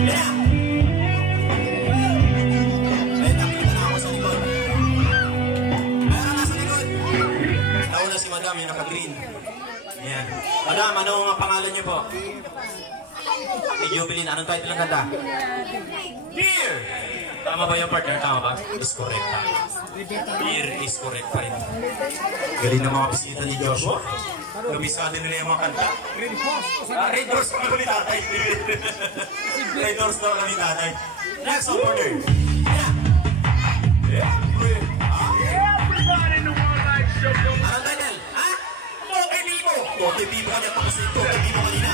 Yeah! Ay, nakita na ako sa likod. Meron na sa likod. Nauna si Madam, yung naka-green. yan. Madam, ano ang pangalan niyo po? Kay Jubilin, anong title ng kanta? Beer! Tama ba yung partner? Tama ba? Is correct. Beer is correct pa rin. Galing ng mga bisita ni Joshua. Kabisado nila yung mga kanta. Red Doors pa kami tatay. Red Doors pa kami tatay. Next song, partner. Anong title? Ha? Toke Vivo! Toke Vivo ka niya. Tapos yung Toke Vivo kanina.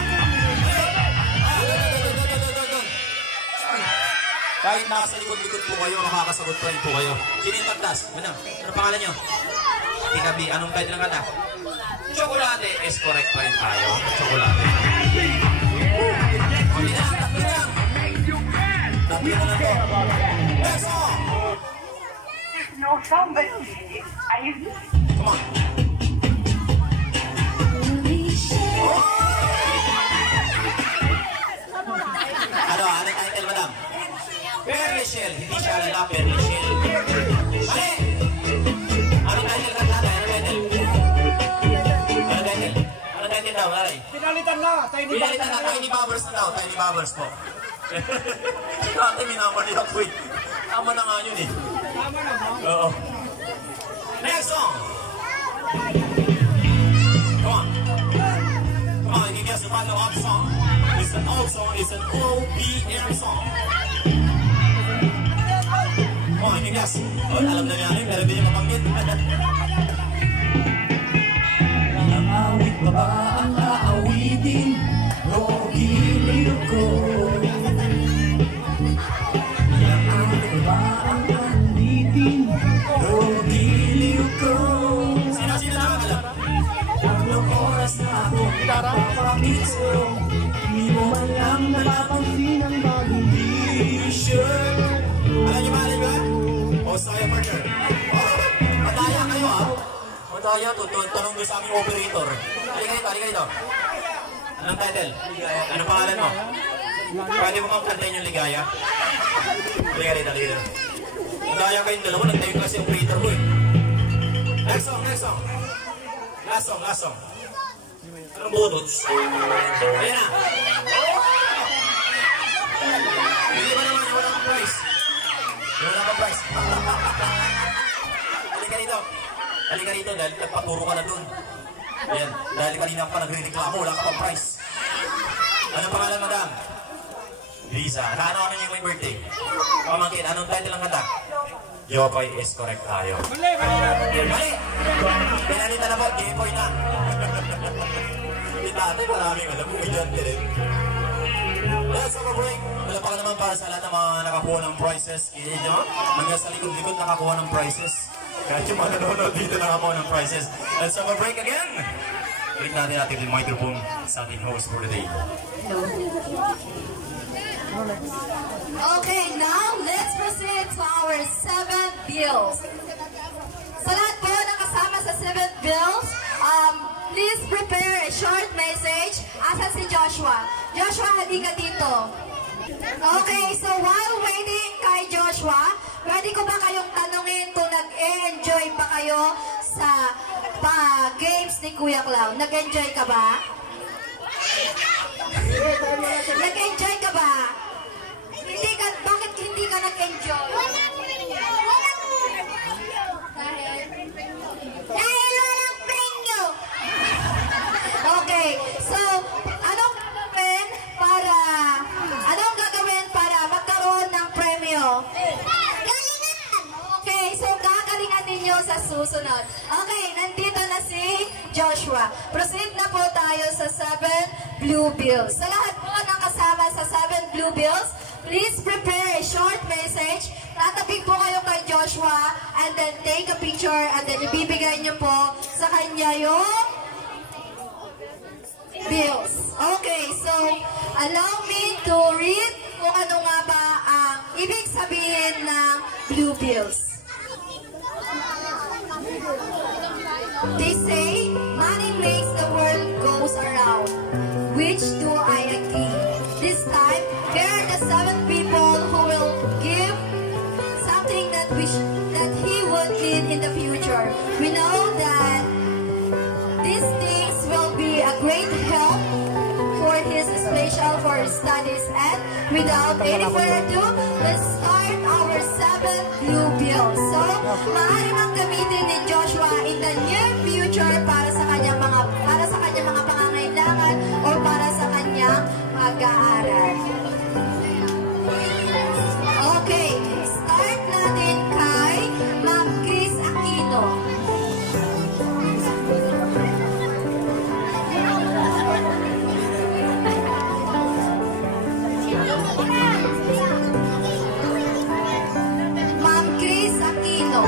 Kahit nasa likod-likod po kayo, makakasagot pa rin po kayo. Sino yung tagdas? Madam, ano pangalan nyo? Tinabi, anong title ng kanta? Chocolate is correct pa rin tayo. Chocolate. Tatlo lang. Tatlo na lang to. Next song! No, somebody. Come on. Ano title, madam? Perlichel. Hindi siya alala, Perlichel. Mali! Anong title ka tatay? Anong title daw, Larry? Pinalitan na. Pinalitan na, Tiny Bobbers na daw. Tiny Bobbers po. Dati minamar nila po eh. Tama na nga yun eh. Tama na ba? Oo. Next song! Come on. Come on, you guess about the old song. It's an old song. It's an OPM song. Come on, you guess. Oh, alam na niya rin, pero hindi niya mapanggit. Ang awit pa ba ang aawitin? Rogilio ko. Ang awit pa ba ang anditin? Rogilio ko. Sino nakakalam? Tatlong oras na ako papapakito. Di mo man lang napapansin ang bagong t-shirt. Alam niyo ba? O, sa'yo, partner. Madaya kayo, ha? Madaya to. Tanong doon sa aming operator. Halika dito. Anong title? Anong pangalan mo? Pwede mo bang kantayin yung ligaya? Halika dito. Madaya kayong dalawa. Nagtayo kasi yung operator ko, eh. Next song. Last song. Anong butots? Ayan na. Hindi ba naman yung walang price? Wala ka price. Halika rito dahil nagpaturo ka na dun. Ayan, dahil kanina pa nagre-reklamo, wala ka pang price. Anong pangalan, madam? Lisa. Kaano kami yung may birthday? Pamangkin, anong title ng kanta? Yopay is correct tayo. Mali! Pinalita na po, Game-Boy na. Itate, maraming alam mo, yan din. Let's have a break. Wala pa ka naman para sa lahat ng mga nakakuha ng prizes. Kaya nyo, hanggang sa likod-likod nakakuha ng prizes. Kahit yung mga nanonood dito nakakuha ng prizes. Let's have a break again. Balik natin yung microphone sa ating host for the day. Okay, now let's proceed to our 7th bills. Sa lahat po na kasama sa 7th bills, please prepare a short message. Asan si Joshua? Joshua, halika dito. Okay, so while waiting kay Joshua, pwede ko ba kayong tanungin kung nag-enjoy pa kayo sa games ni Kuya Clown? Nag-enjoy ka ba? Nag-enjoy ka ba? Bakit hindi ka nag-enjoy? Dahil walang premyo! Okay, so anong gagawin para magkaroon ng premyo? Galingan! Okay, so gagalingan ninyo sa susunod. Okay, nandito na si Joshua. Proceed na po tayo sa 7 blue bills. Sa lahat po na kasama sa 7 blue bills, please prepare a short message. Tatapik po kayo kay Joshua and then take a picture and then ibibigay nyo po sa kanya yung bills. Okay, so allow me to read kung ano nga ba ang ibig sabihin ng blue bills. They say, money makes the world goes around, which do I agree. This time, here are the 7 people who will give something that he would need in the future. We know that these things will be a great help for his special for studies. And without any further ado, let's start our 7th blue bill. So, maaari mang gamitin ni Joshua in the near future para sa kanyang mga pangangailangan o para sa kanyang pag-aaral. Okay, start natin kay Ma'am Chris Aquino. Ma'am Chris Aquino.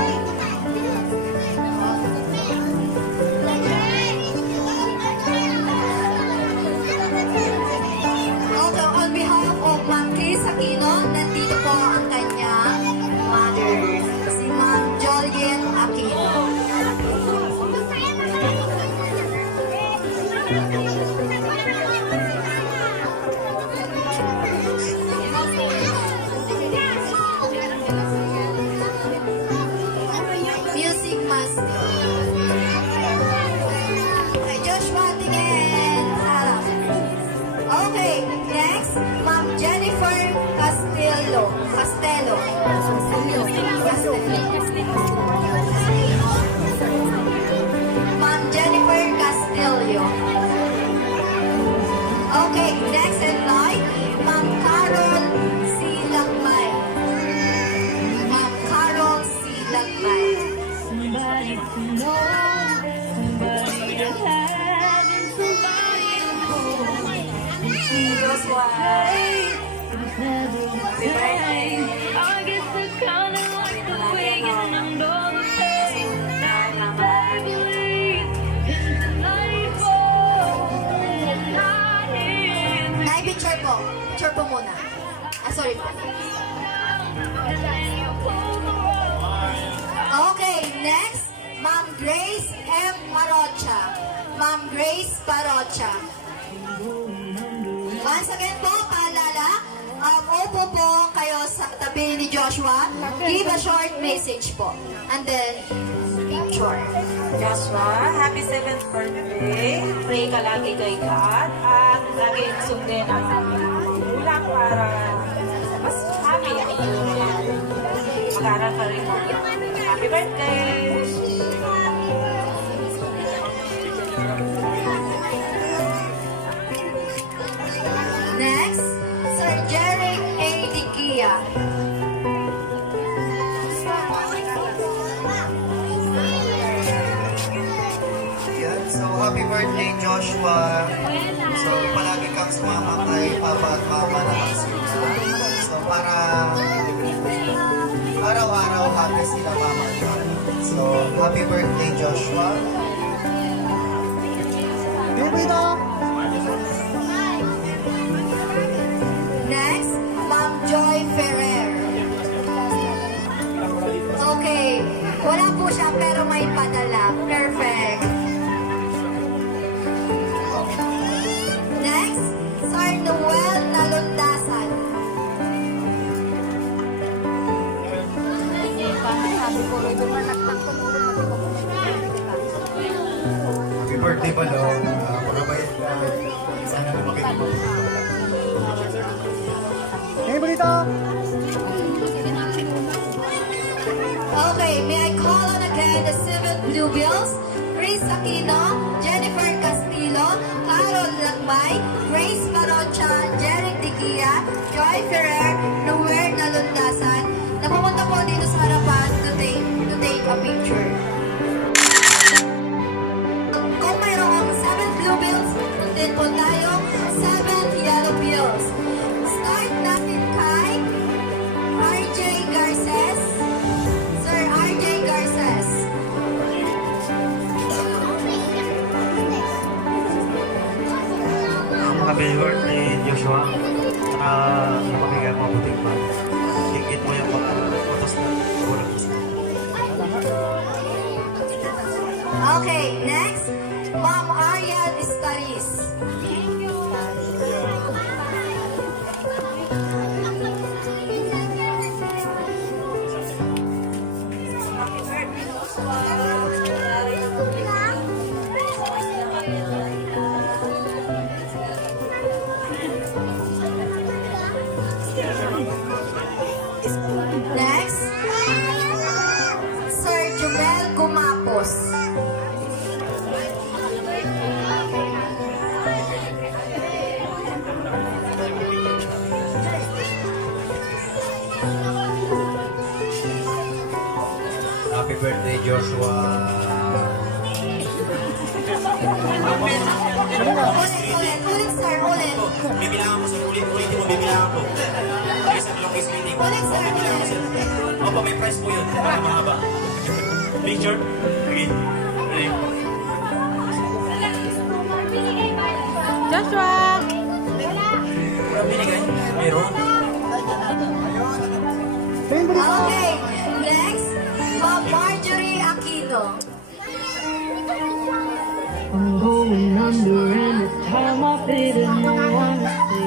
Okay, on behalf of Ma'am Chris Aquino, nandito po ang kanyang mother, si Ma'am Joliet Aquino. Music master. Okay, Joshua, tingin. Harap. Okay, next, Ma'am Jennifer Castello. Ma'am Jennifer Castillo. Okay, next in line, Ma'am Carol C. Lagmay. Ma'am Carol C. Lagmay. Somebody to know, somebody to have, and somebody to hold. And she was wide, it was never the same. I guess I kinda like the way you numbed all the pain. Now I believe into nightfall, and not in the Picture po. Picture po muna. Sorry po. and then you pull the rope. Okay, next, Ma'am Grace M. Parocha. Ma'am Grace Parocha. Once again po, paalala, upo po kayo sa tabi ni Joshua. Give a short message po. And then, picture. Joshua, happy 7th birthday. Pray ka lagi kay God at lagi sundin ang aming magulang para mas happy ang mag-aaral ka rin. Happy birthday! Next, Sir Jeric A. Dikia. Yan. So, happy birthday, Joshua. So, palagi kang sumama kay Papa at Mama na magsimula. So, para araw-araw happy sila Mama at Papa. So, happy birthday, Joshua. Next, Ma'am Joy Ferrer. Okay, wala po siya pero may padala. Perfect. Next, Sir Noel Nalundasan. Happy birthday, Balong. Pagkabayad ka. Sana lumaki mo. Hey, balita! Okay, may I call on again the 7 blue bills? Chris Aquino, Jennifer Castillo, Carol Lagmay, Grace Parocha, Jeric Dikia, Joy Ferrer, Noel Nalundasan, na pumunta po dito sa harapan to take a picture. Kung mayroong 7 blue bills, din po tayong 7 yellow bills. Start natin kay RJ Garces. Sir RJ Garces. Happy birthday, Joshua. Napakinggan mo mabuting pa. Higit mo yung pag-utos na kulang. Okay, next, Ma'am Ariel Estaris. happy birthday, Joshua. Ulit, sir, ulit. Bibilangan ko, sir. Ulitin mo, bibilangan ko. Isa na lang kiss meeting. Ulit, sir, ulit. Opo, may price po yun. Mahaba. Picture. Again. Ready? Joshua! Wala binigay? Meron. Okay, next, Ma'am Marjorie Aquino. I'm going under and this time I faded, no one to see.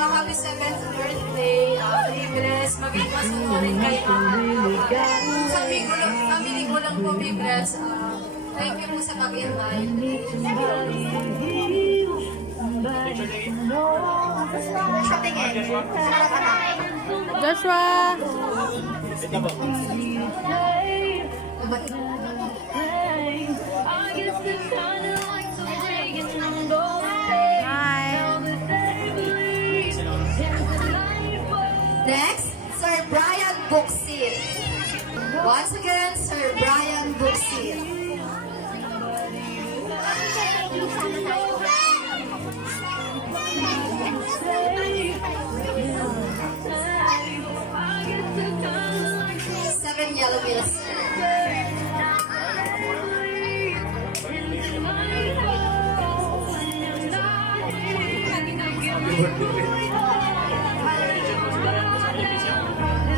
Happy 7th birthday, Bibres. Magpasok rin kay Family ko lang po, Bibres. Thank you po sa pag-invite. Joshua! Next, Sir Brian Buxit. Once again, Sir Brian Buxit. Seven yellow wheels.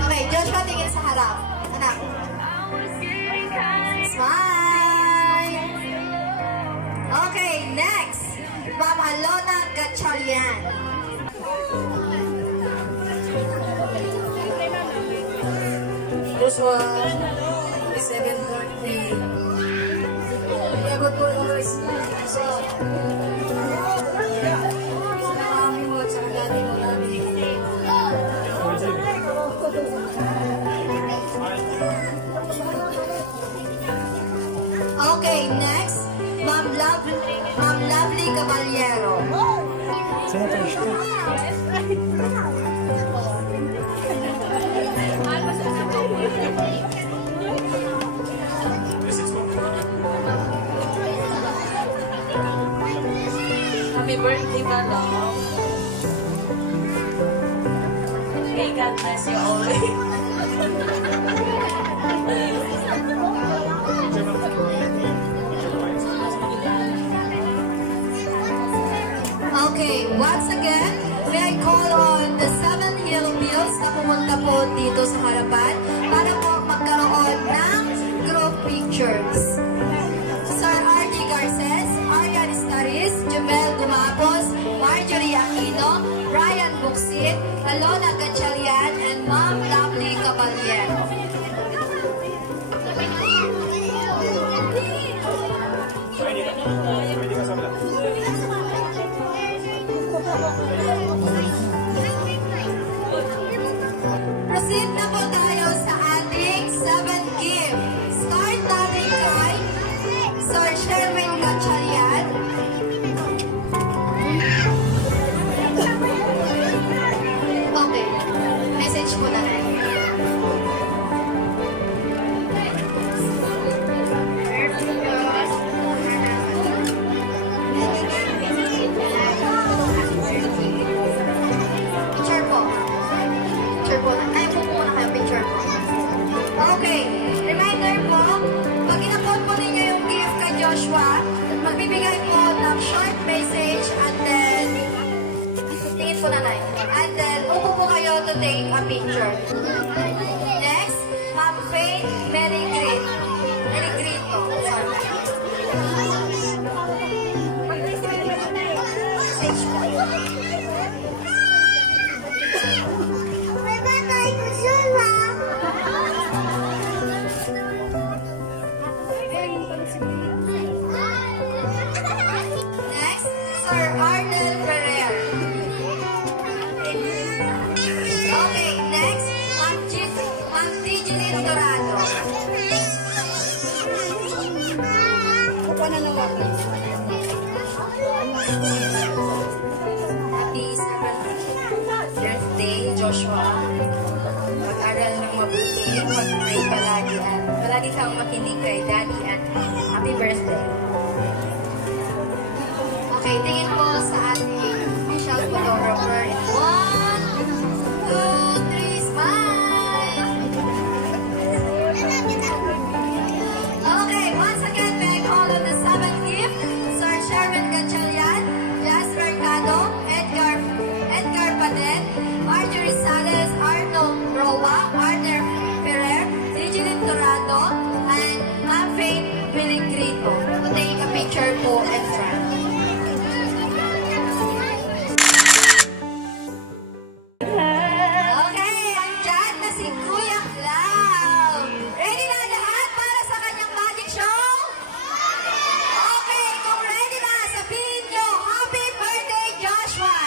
Okay, Joshua, tingin sa harap. Anak. Smile. Okay, next. Ma'am Alona Gatchalian. Joshua, 7th birthday. Pagod ko always. So, marami mo at saka dati mo namin. Okay, next. Ma'am Lovely Caballero. Happy birthday, Manong. May God bless you always. Okay, once again, may I call on the 7 hillbills na pumunta po dito sa harapan para po magkaroon ng group pictures. Sir R.D. Garces, Arian Staris, Jumel Gumapos, Marjorie Aquino, Brian Buxit, Alona Gatchalian, and Ma'am Lovely Caballero. Proceed na po tayo sa ating 7 gift. Start natin kay Sir Sherwin Gatchalian. Okay. Message mo na rin. Picture po. Picture po. Ay, po muna kayo. Picture po. Okay. Reminder po, pag in-upload po ninyo yung gift kay Joshua, magbibigay po ng short message and then tingin po na line. And then, upo po kayo to take a picture. Next, Ma'am Faith Merigrito. Sorry. Stage po. Next, Sir Arnel Ferrer. Okay, next, Ma'am Digeline Dorado. palagi kang makinig kay Daddy at happy birthday. Okay, tingin po sa ating official photographer. 1, 2, 3, smile! Okay, once again, may I call on the 7th gift, Sir Sherman Gatchalian, Jas Mercado, Edgar Paden, Marjorie Sales, Arnold Roa, Arner Ferrer, Digilin Dorado, and Mafay Miligrito. So take a picture po in front. Okay, andyan na si Kuya Cloud. Ready na lahat para sa kanyang magic show? Okay, kung ready na, sabihin nyo, Happy Birthday, Joshua!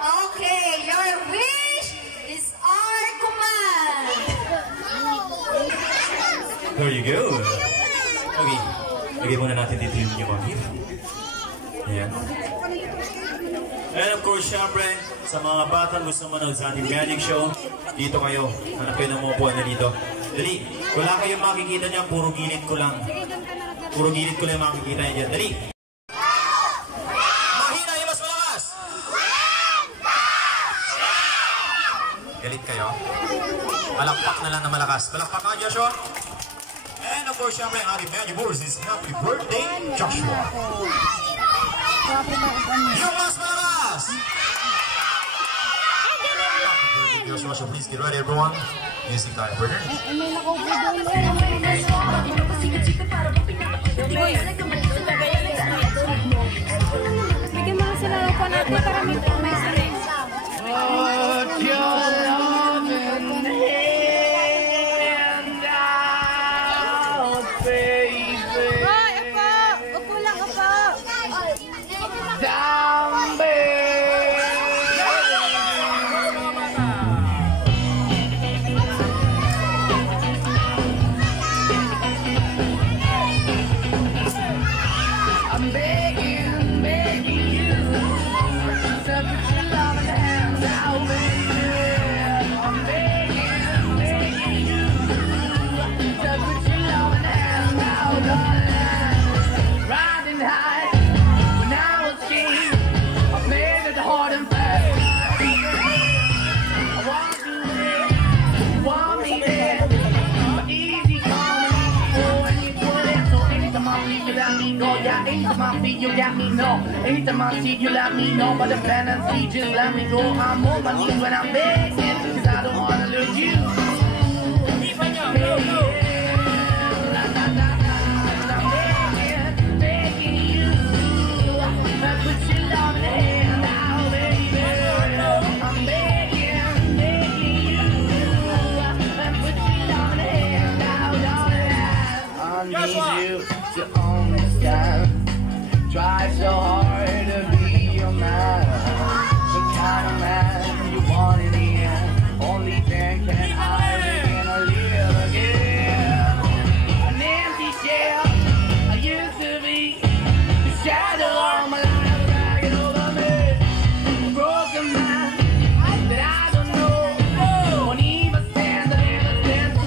Okay, your wish is our command. There you go. Okay, lagay muna natin dito yung mga gift. Ayan. And of course, syempre, sa mga batang gusto manood sa ating magic show, dito kayo. Hanap kayo ng mga upuan na dito. Dali, wala kayong makikita niya, puro gilid ko lang. Puro gilid ko lang makikita niya dyan. Dali! Mahina yung mas malakas! Galit kayo? Palakpak na lang na malakas. Palakpak ka, Joshua! And of course, syempre, ang ating magic words is Happy Birthday, Joshua! Yung mas malakas! Joshua, so please get ready, everyone. Music time, partner. Bigyan mo sila ng panat na karami po may sarili. Put your loving hand out, baby. Hoy, upo! Upo lang, upo! Down, baby. I'm begging, begging you to put your loving hands out, baby. I'm begging, begging you to put your loving hands out, darling. Riding high when I was king, I played it hard and fast. I want you there, you want me there, but easy come and easy go, and you put it so anytime I see you let me go, yeah, anytime I see you let me know, anytime I see you let me know, but the fantasy just let me go, I'm on my knees when I'm begging, cause I don't wanna lose you. I need you to understand. Try so hard to be your man, the kind of man you want in the end. Only then can I begin to live again. An empty shell I used to be, the shadow of my life dragging over me. A broken man that I don't know, won't even stand to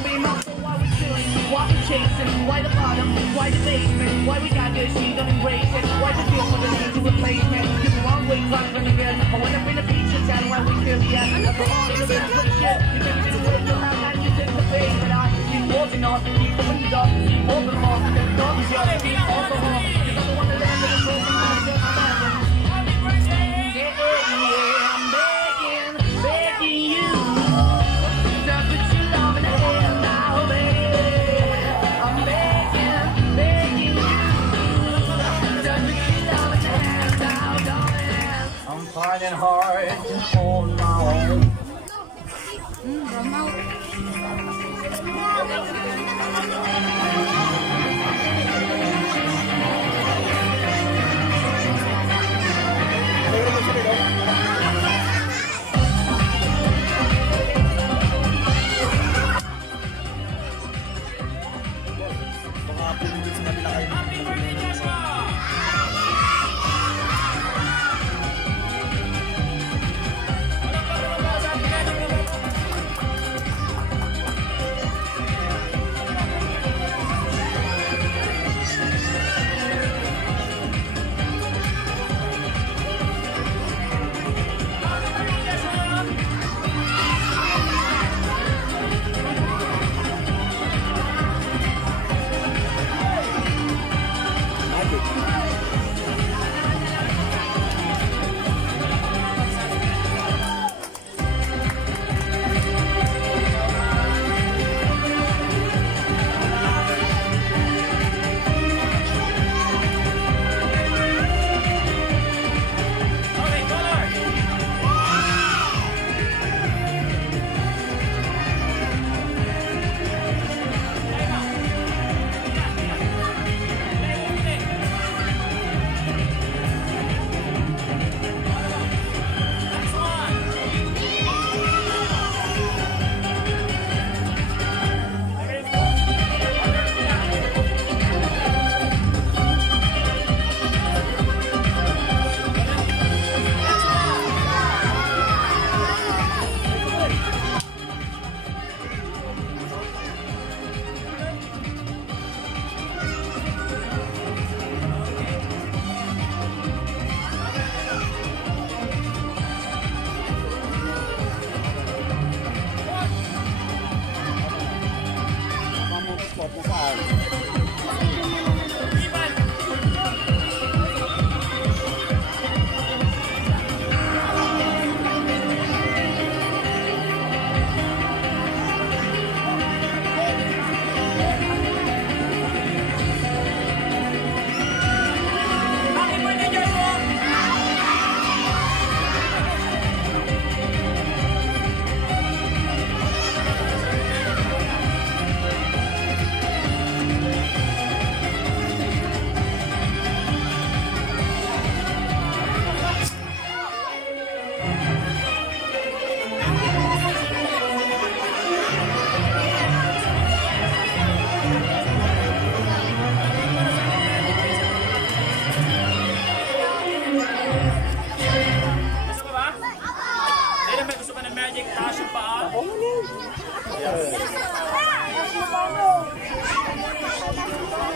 be my soul. What we doing, what we chasing, why the bottom, why the basement, why we got this, she don't embrace it, why the feel for the need to replace me. You're the wrong way, running again. I went up in the beach and down where we still be at. That's the all in the best of shit. You take me to the way you have, and you take the face, but I keep walking on, keep the windows up, keep open them off, then the dog is yours, keep also home. You're not the one that lands in the broken heart, just imagine. Yeah, I'm begging, begging you to put your love in the hand now, baby. I'm begging, begging you to put your love in the hand now, darling. I'm finding hard to hold my own.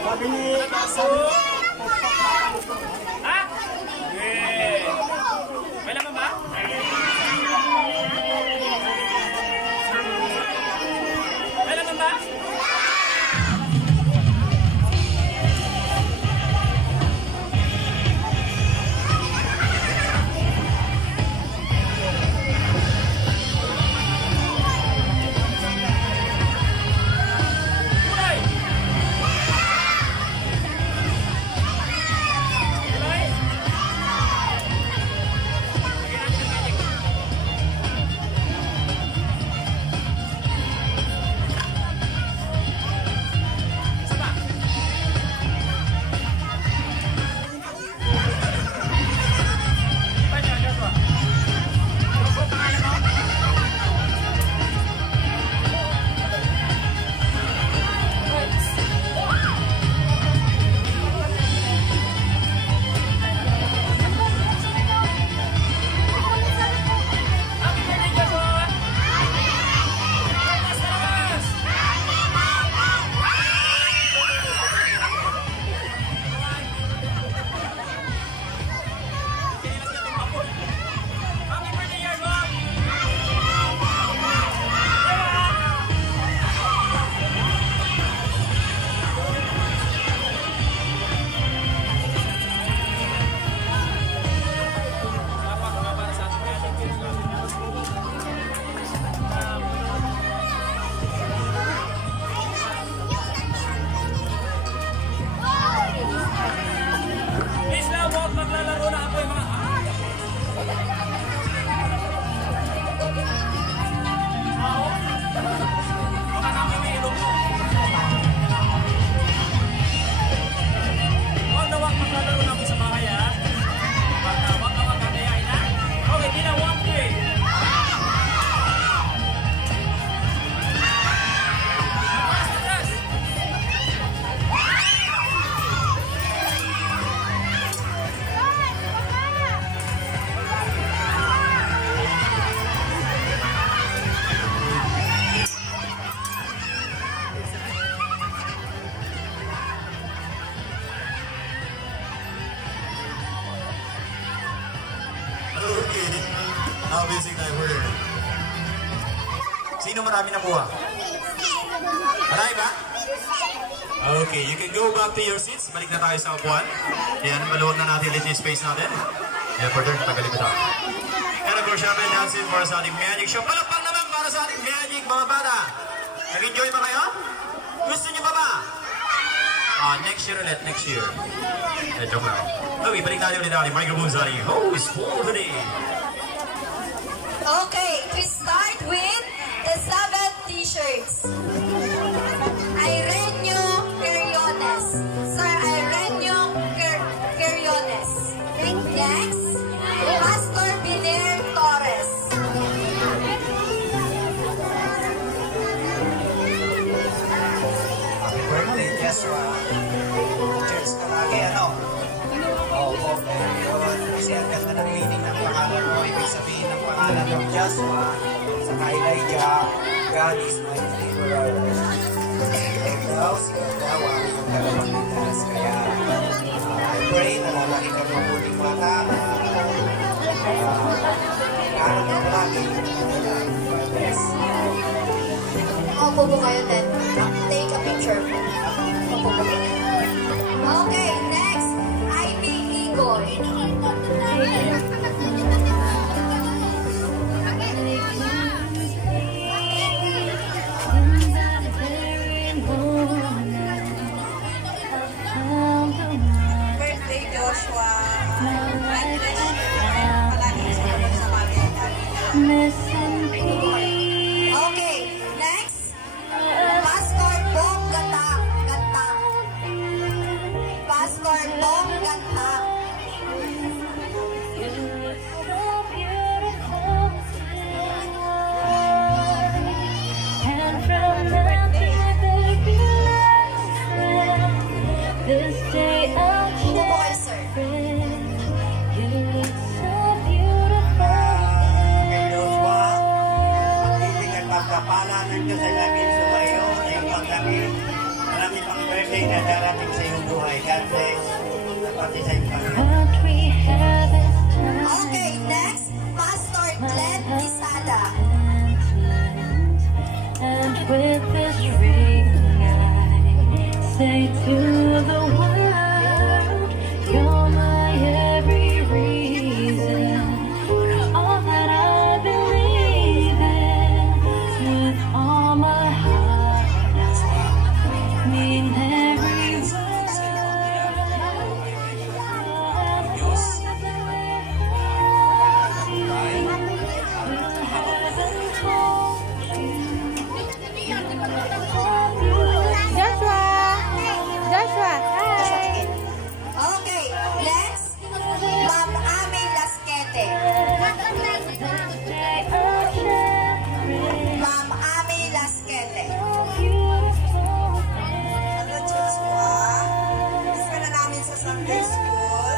Sabi ni Kaso. Ha? May laman ba? May laman ba? How busy tayo word? Sino marami nakuha? Marami ba? Okay, you can go back to your seats. Balik na tayo sa upuan. Yan, maluwag na natin ulit yung space natin. Yan, further, tagalin mo tayo. And of course, syempre, that's it para sa ating magic show. Palakpak naman para sa ating magic, mga bata. Nag-enjoy ba kayo? Gusto niyo pa ba? Next year ulit, next year. Joke lang. Okay, balik tayo ulit natin. Microphone sa ating host for today. Okay, we start with the 7 t-shirts. Irenio Quiriones. Sir Irenio Quiriones. Next, Pastor Biner Torres. Happy birthday, Joshua. Church ka lagi, ano? Oo, kasi ang ganda ng meaning ng pangalan mo. Ibig sabihin ng pangalan ng Joshua sa Elijah, God is my deliverer. Ikaw, si Gagaw, ang iyong tagapagligtas. Kaya, I pray na lalaki kang mabuting bata. Kailangan mo lagi. God bless. Opo po kayo then. Take a picture po. Opo po. Okay, next, Ivy Igor. Birthday, Joshua. Palagi sa kapag-samali. Okay, next, Pastor Bong Gatang. Pastor Bong Gatang. This day I'll Opo kayo, sir. you look so beautiful. Kay Joshua, magiging ang pagkapala na ng Diyos ay laging sumayo sa iyong paglaki. Marami pang birthday na darating sa iyong buhay. God bless. Pati sa iyong Panginoon. Okay, next, Pastor Glenn Isada. And with this ring I say to the world, you're my every reason. You're all that I believe in. With all my heart I mean every Joshua, hi. Okay, next, Ma'am Ami Lasquete. Ma'am Ami Lasquete. Hello, Joshua. Miss ka na namin sa Sunday School.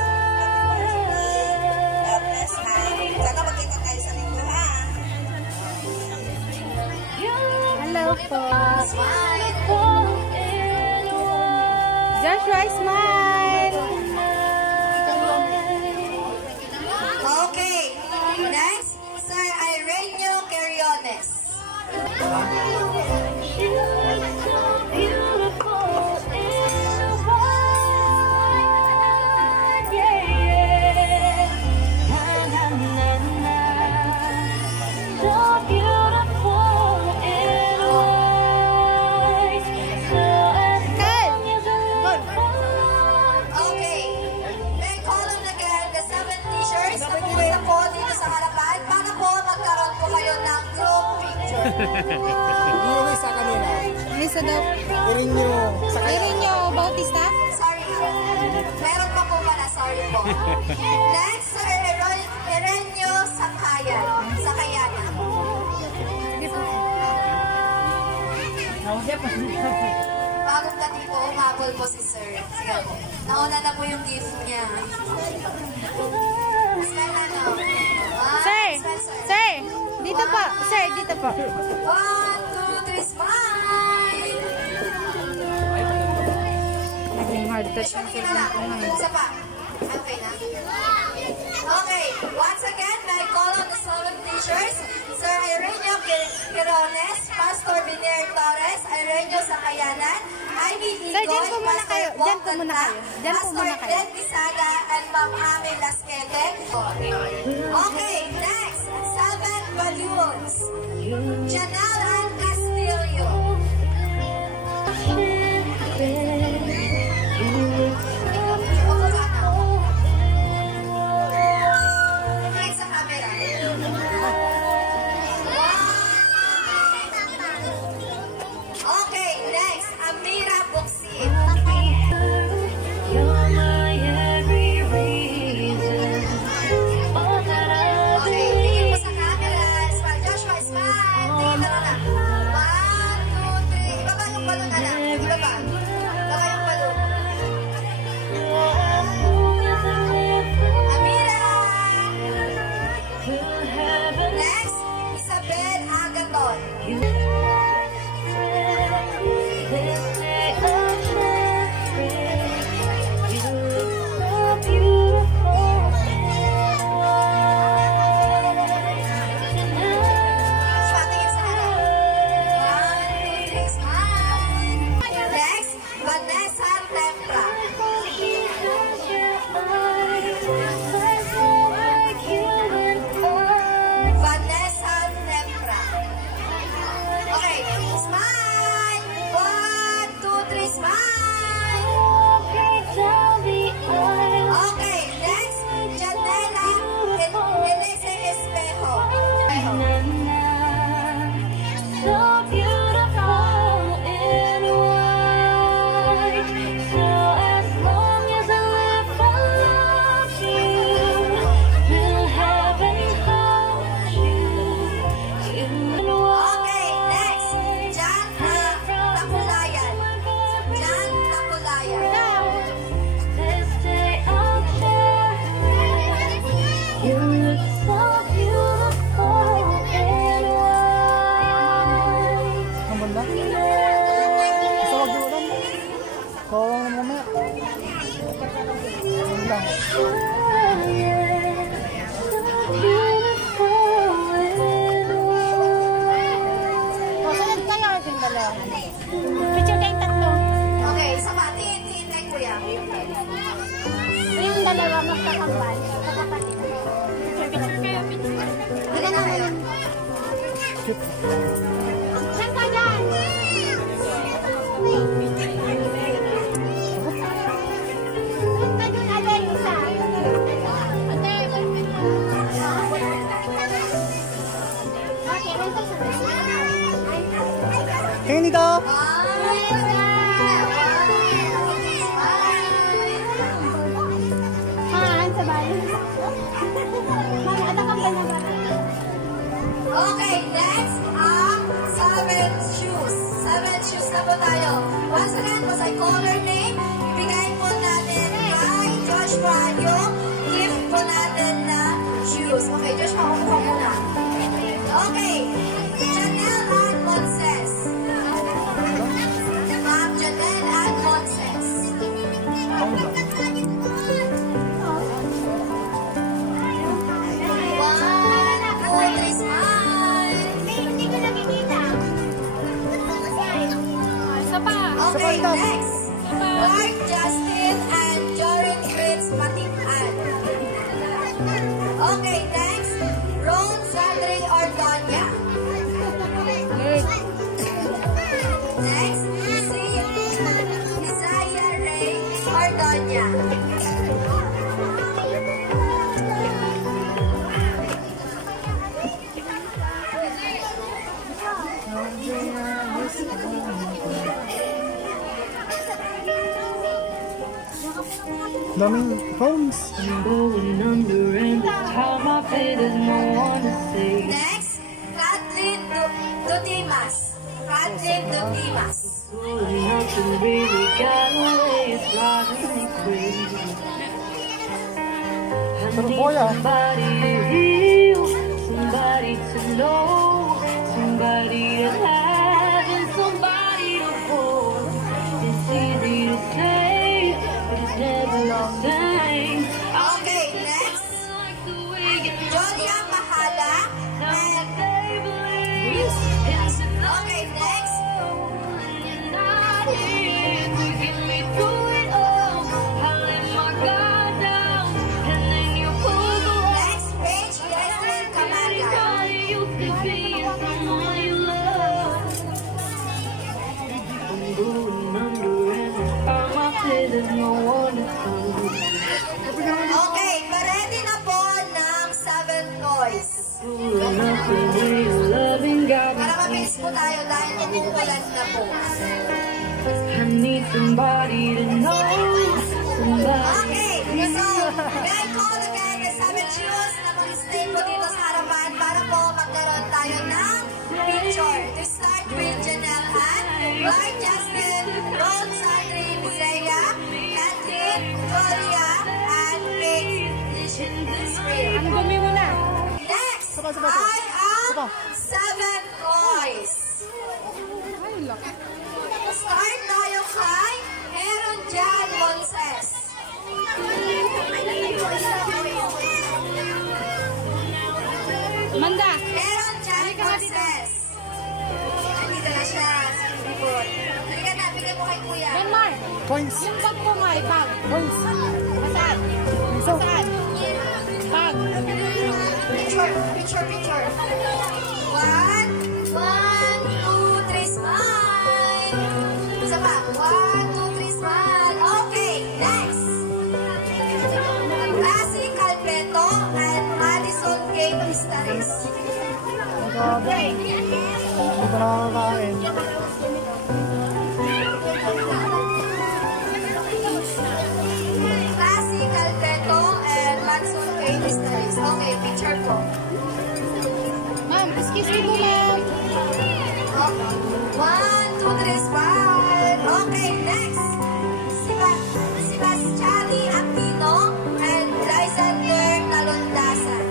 God bless, ha. Sana magkita tayo sa linggo, ha. Hello po. Smile. Joshua, smile. Okay, next, Sir Ireneo Queriones. Okay, may call on again the 7 teachers na pumunta po dito sa harapan para po magkaroon po kayo ng group picture. Yung isa kanina. Yung isa daw. Irinyo. Irinyo Bautista? Sorry ha. Meron pa po pala, sorry po. Next, Sir Erenyo Sakayan. Sakayana. Bagong dati po, umabol po si Sir. Sige po. Nauna na po yung gift niya. Smile na no. Sir, Smile, sir. sir, dito po. Sir, dito po. 1, 2, 3, smile! Naging hard touch ang Sige na lang. Isa pa. Okay na. Okay, once again, may call on the 7 teachers. Sir Ireneo Querones, Pastor Biner Torres, Ireneo Sakayanan, Ivy Sir, dyan Igoy, po muna Pastor kayo. Dyan po muna Bongkanta, kayo. Dyan po Pastor muna kayo. Glenn Isada, and Ma'am Ami Lasquete. Okay, next, 7 balloons. Janalan Castillo. Tingin sa camera. Okay, next, Amira Buksin. You're my every reason. All that I Okay, tingin mo sa camera. Smile, Joshua, smile. Tingin ka na na. Gusto wag yung ulan. Kawawa na mamaya. Yun lang. Sunod kayo yung dalawa. Picture kayong tatlo. Okay, isa pa. Tiin kay kuya. Yung dalawa magkakambal. Magkakapatid. Picture kayo. Ano na kayo? Saan ka dyan? Saan ka dyan, Ate, isa? Ate, okay, nandun sa Tingin dito. Han, sa bahay. Mami, ada kang ganyan. Okay, next ang 7 shoes. 7 shoes na po tayo. Once again, kung sa color name, ibigay po natin kay Joshua yung gift po natin na shoes. Okay, Joshua, kumuha muna. Okay, Janelle and Monses. Ma'am Janelle and Monses. Okay, next. Mark Justin and Jorin Fritz Matipan. Okay, next. Ron Sandri Ordonia. Next, si Isaiah Ray Ordonia. Daming phones. Going under and the time I fit is no one to see. Next, Kathleen Dutimas. Kathleen Dutimas. Nothing really got away, it's driving me crazy. I need somebody to heal, somebody to know, somebody to have, and somebody to hold. It's easy to say, but it's never the same. Okay, next. Jolia Mahala and okay, next. Next page, Yasmin Camarga. Okay, pa-ready na po ng 7 boys. Para mabilis po tayo dahil umuulan na po. I need somebody to know, somebody. Okay, so, may call again the 7 shoes na mag-stay po dito sa harapan para po magkaroon tayo ng picture. To start with Janelle Han, Mark Justin, Ron Sandri, Musea, Kathleen, Gloria, and Faith Lishin. Ang dumi mo na. Next, I have 7 boys. Start tayo kay Aaron Jan Monses. Manda. Aaron Jan Monses. Nandito na siya. Halika na, bigay mo kay kuya. Denmark. Coins. Yung bag ko nga, bag. Coins. Masaan? Piso. Masaan? Bag. Picture. 1, 2, 3, smile. Isa pa. 1, 2, 3, smile. Okay, next. Lassie Calveto and Madison Kate Mistares. Okay. Hindi pa nakakakain. Lassie Calveto and Madison Kate Mistares. Okay, picture po. Ma'am, excuse me po, ma'am. 1, 2, 3, smile. Okay, next. Sebastiani Aquino and Lysander Talondasan.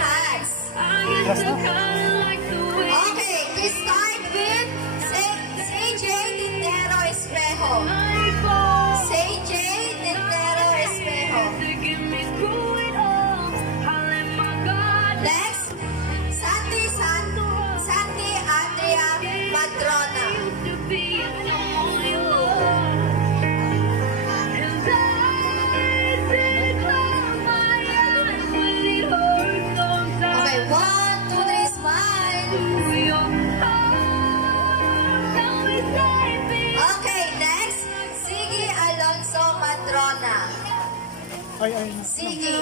hats. Okay, to start with, CJ Tintero Espejo. CJ Tintero Espejo. Next, Sandy Andrea Madrona. Okay, 1, 2, 3, smile. Okay, next, Siggy Alonso Madrona. Siggy.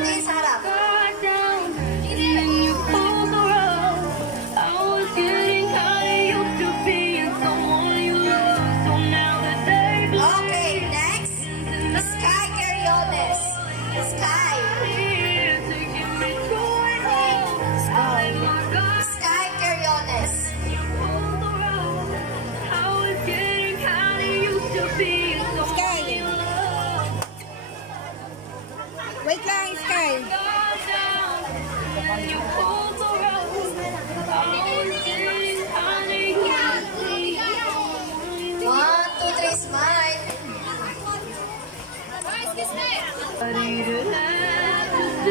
Please harap. Okay, next, Sky Carriones. Sky. Sky Carriones. Sky. Wait lang, Sky. One, two, three, smile.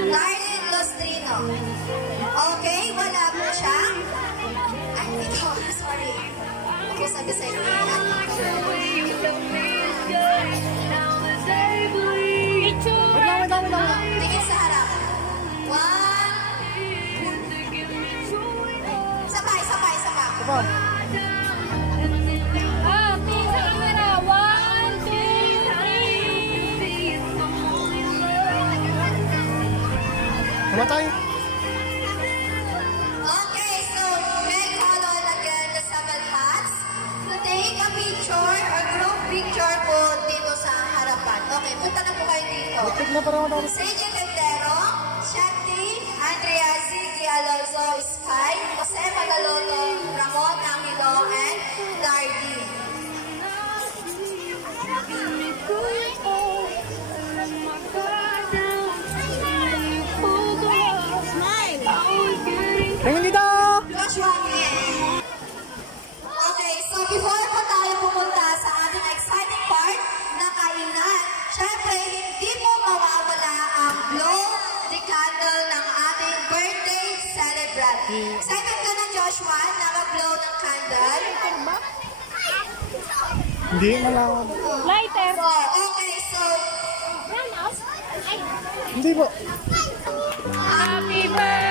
Darlene Lostrino. Okay, wala po siya. Ay, ito, sorry. Ako sabi sa inyo. Wait lang. Tingin sa harap. One. Sabay. Aba. Tingin sa camera. 1, 2, 3. Namatay. Okay, so red color again the 7 hats. To take a picture or group picture po dito sa harapan. Okay, punta na po kayo dito. Tignan na parang ako. CJ Tintero, Shanti, Andrea, Ziggy Alonso, Sky, Jose Magaloto, Ramon Angelo, and Dardy. Tingin dito! Joshua Nguyen. Okay, so before po tayo pumunta sa ating exciting part na kainan, syempre hindi mo mawawala ang blow the candle ng ating birthday celebrant. Excited ka na, Joshua, naka-blow ng candle? Hindi, malawan. Lighter. Okay, so Hindi po. Happy birthday.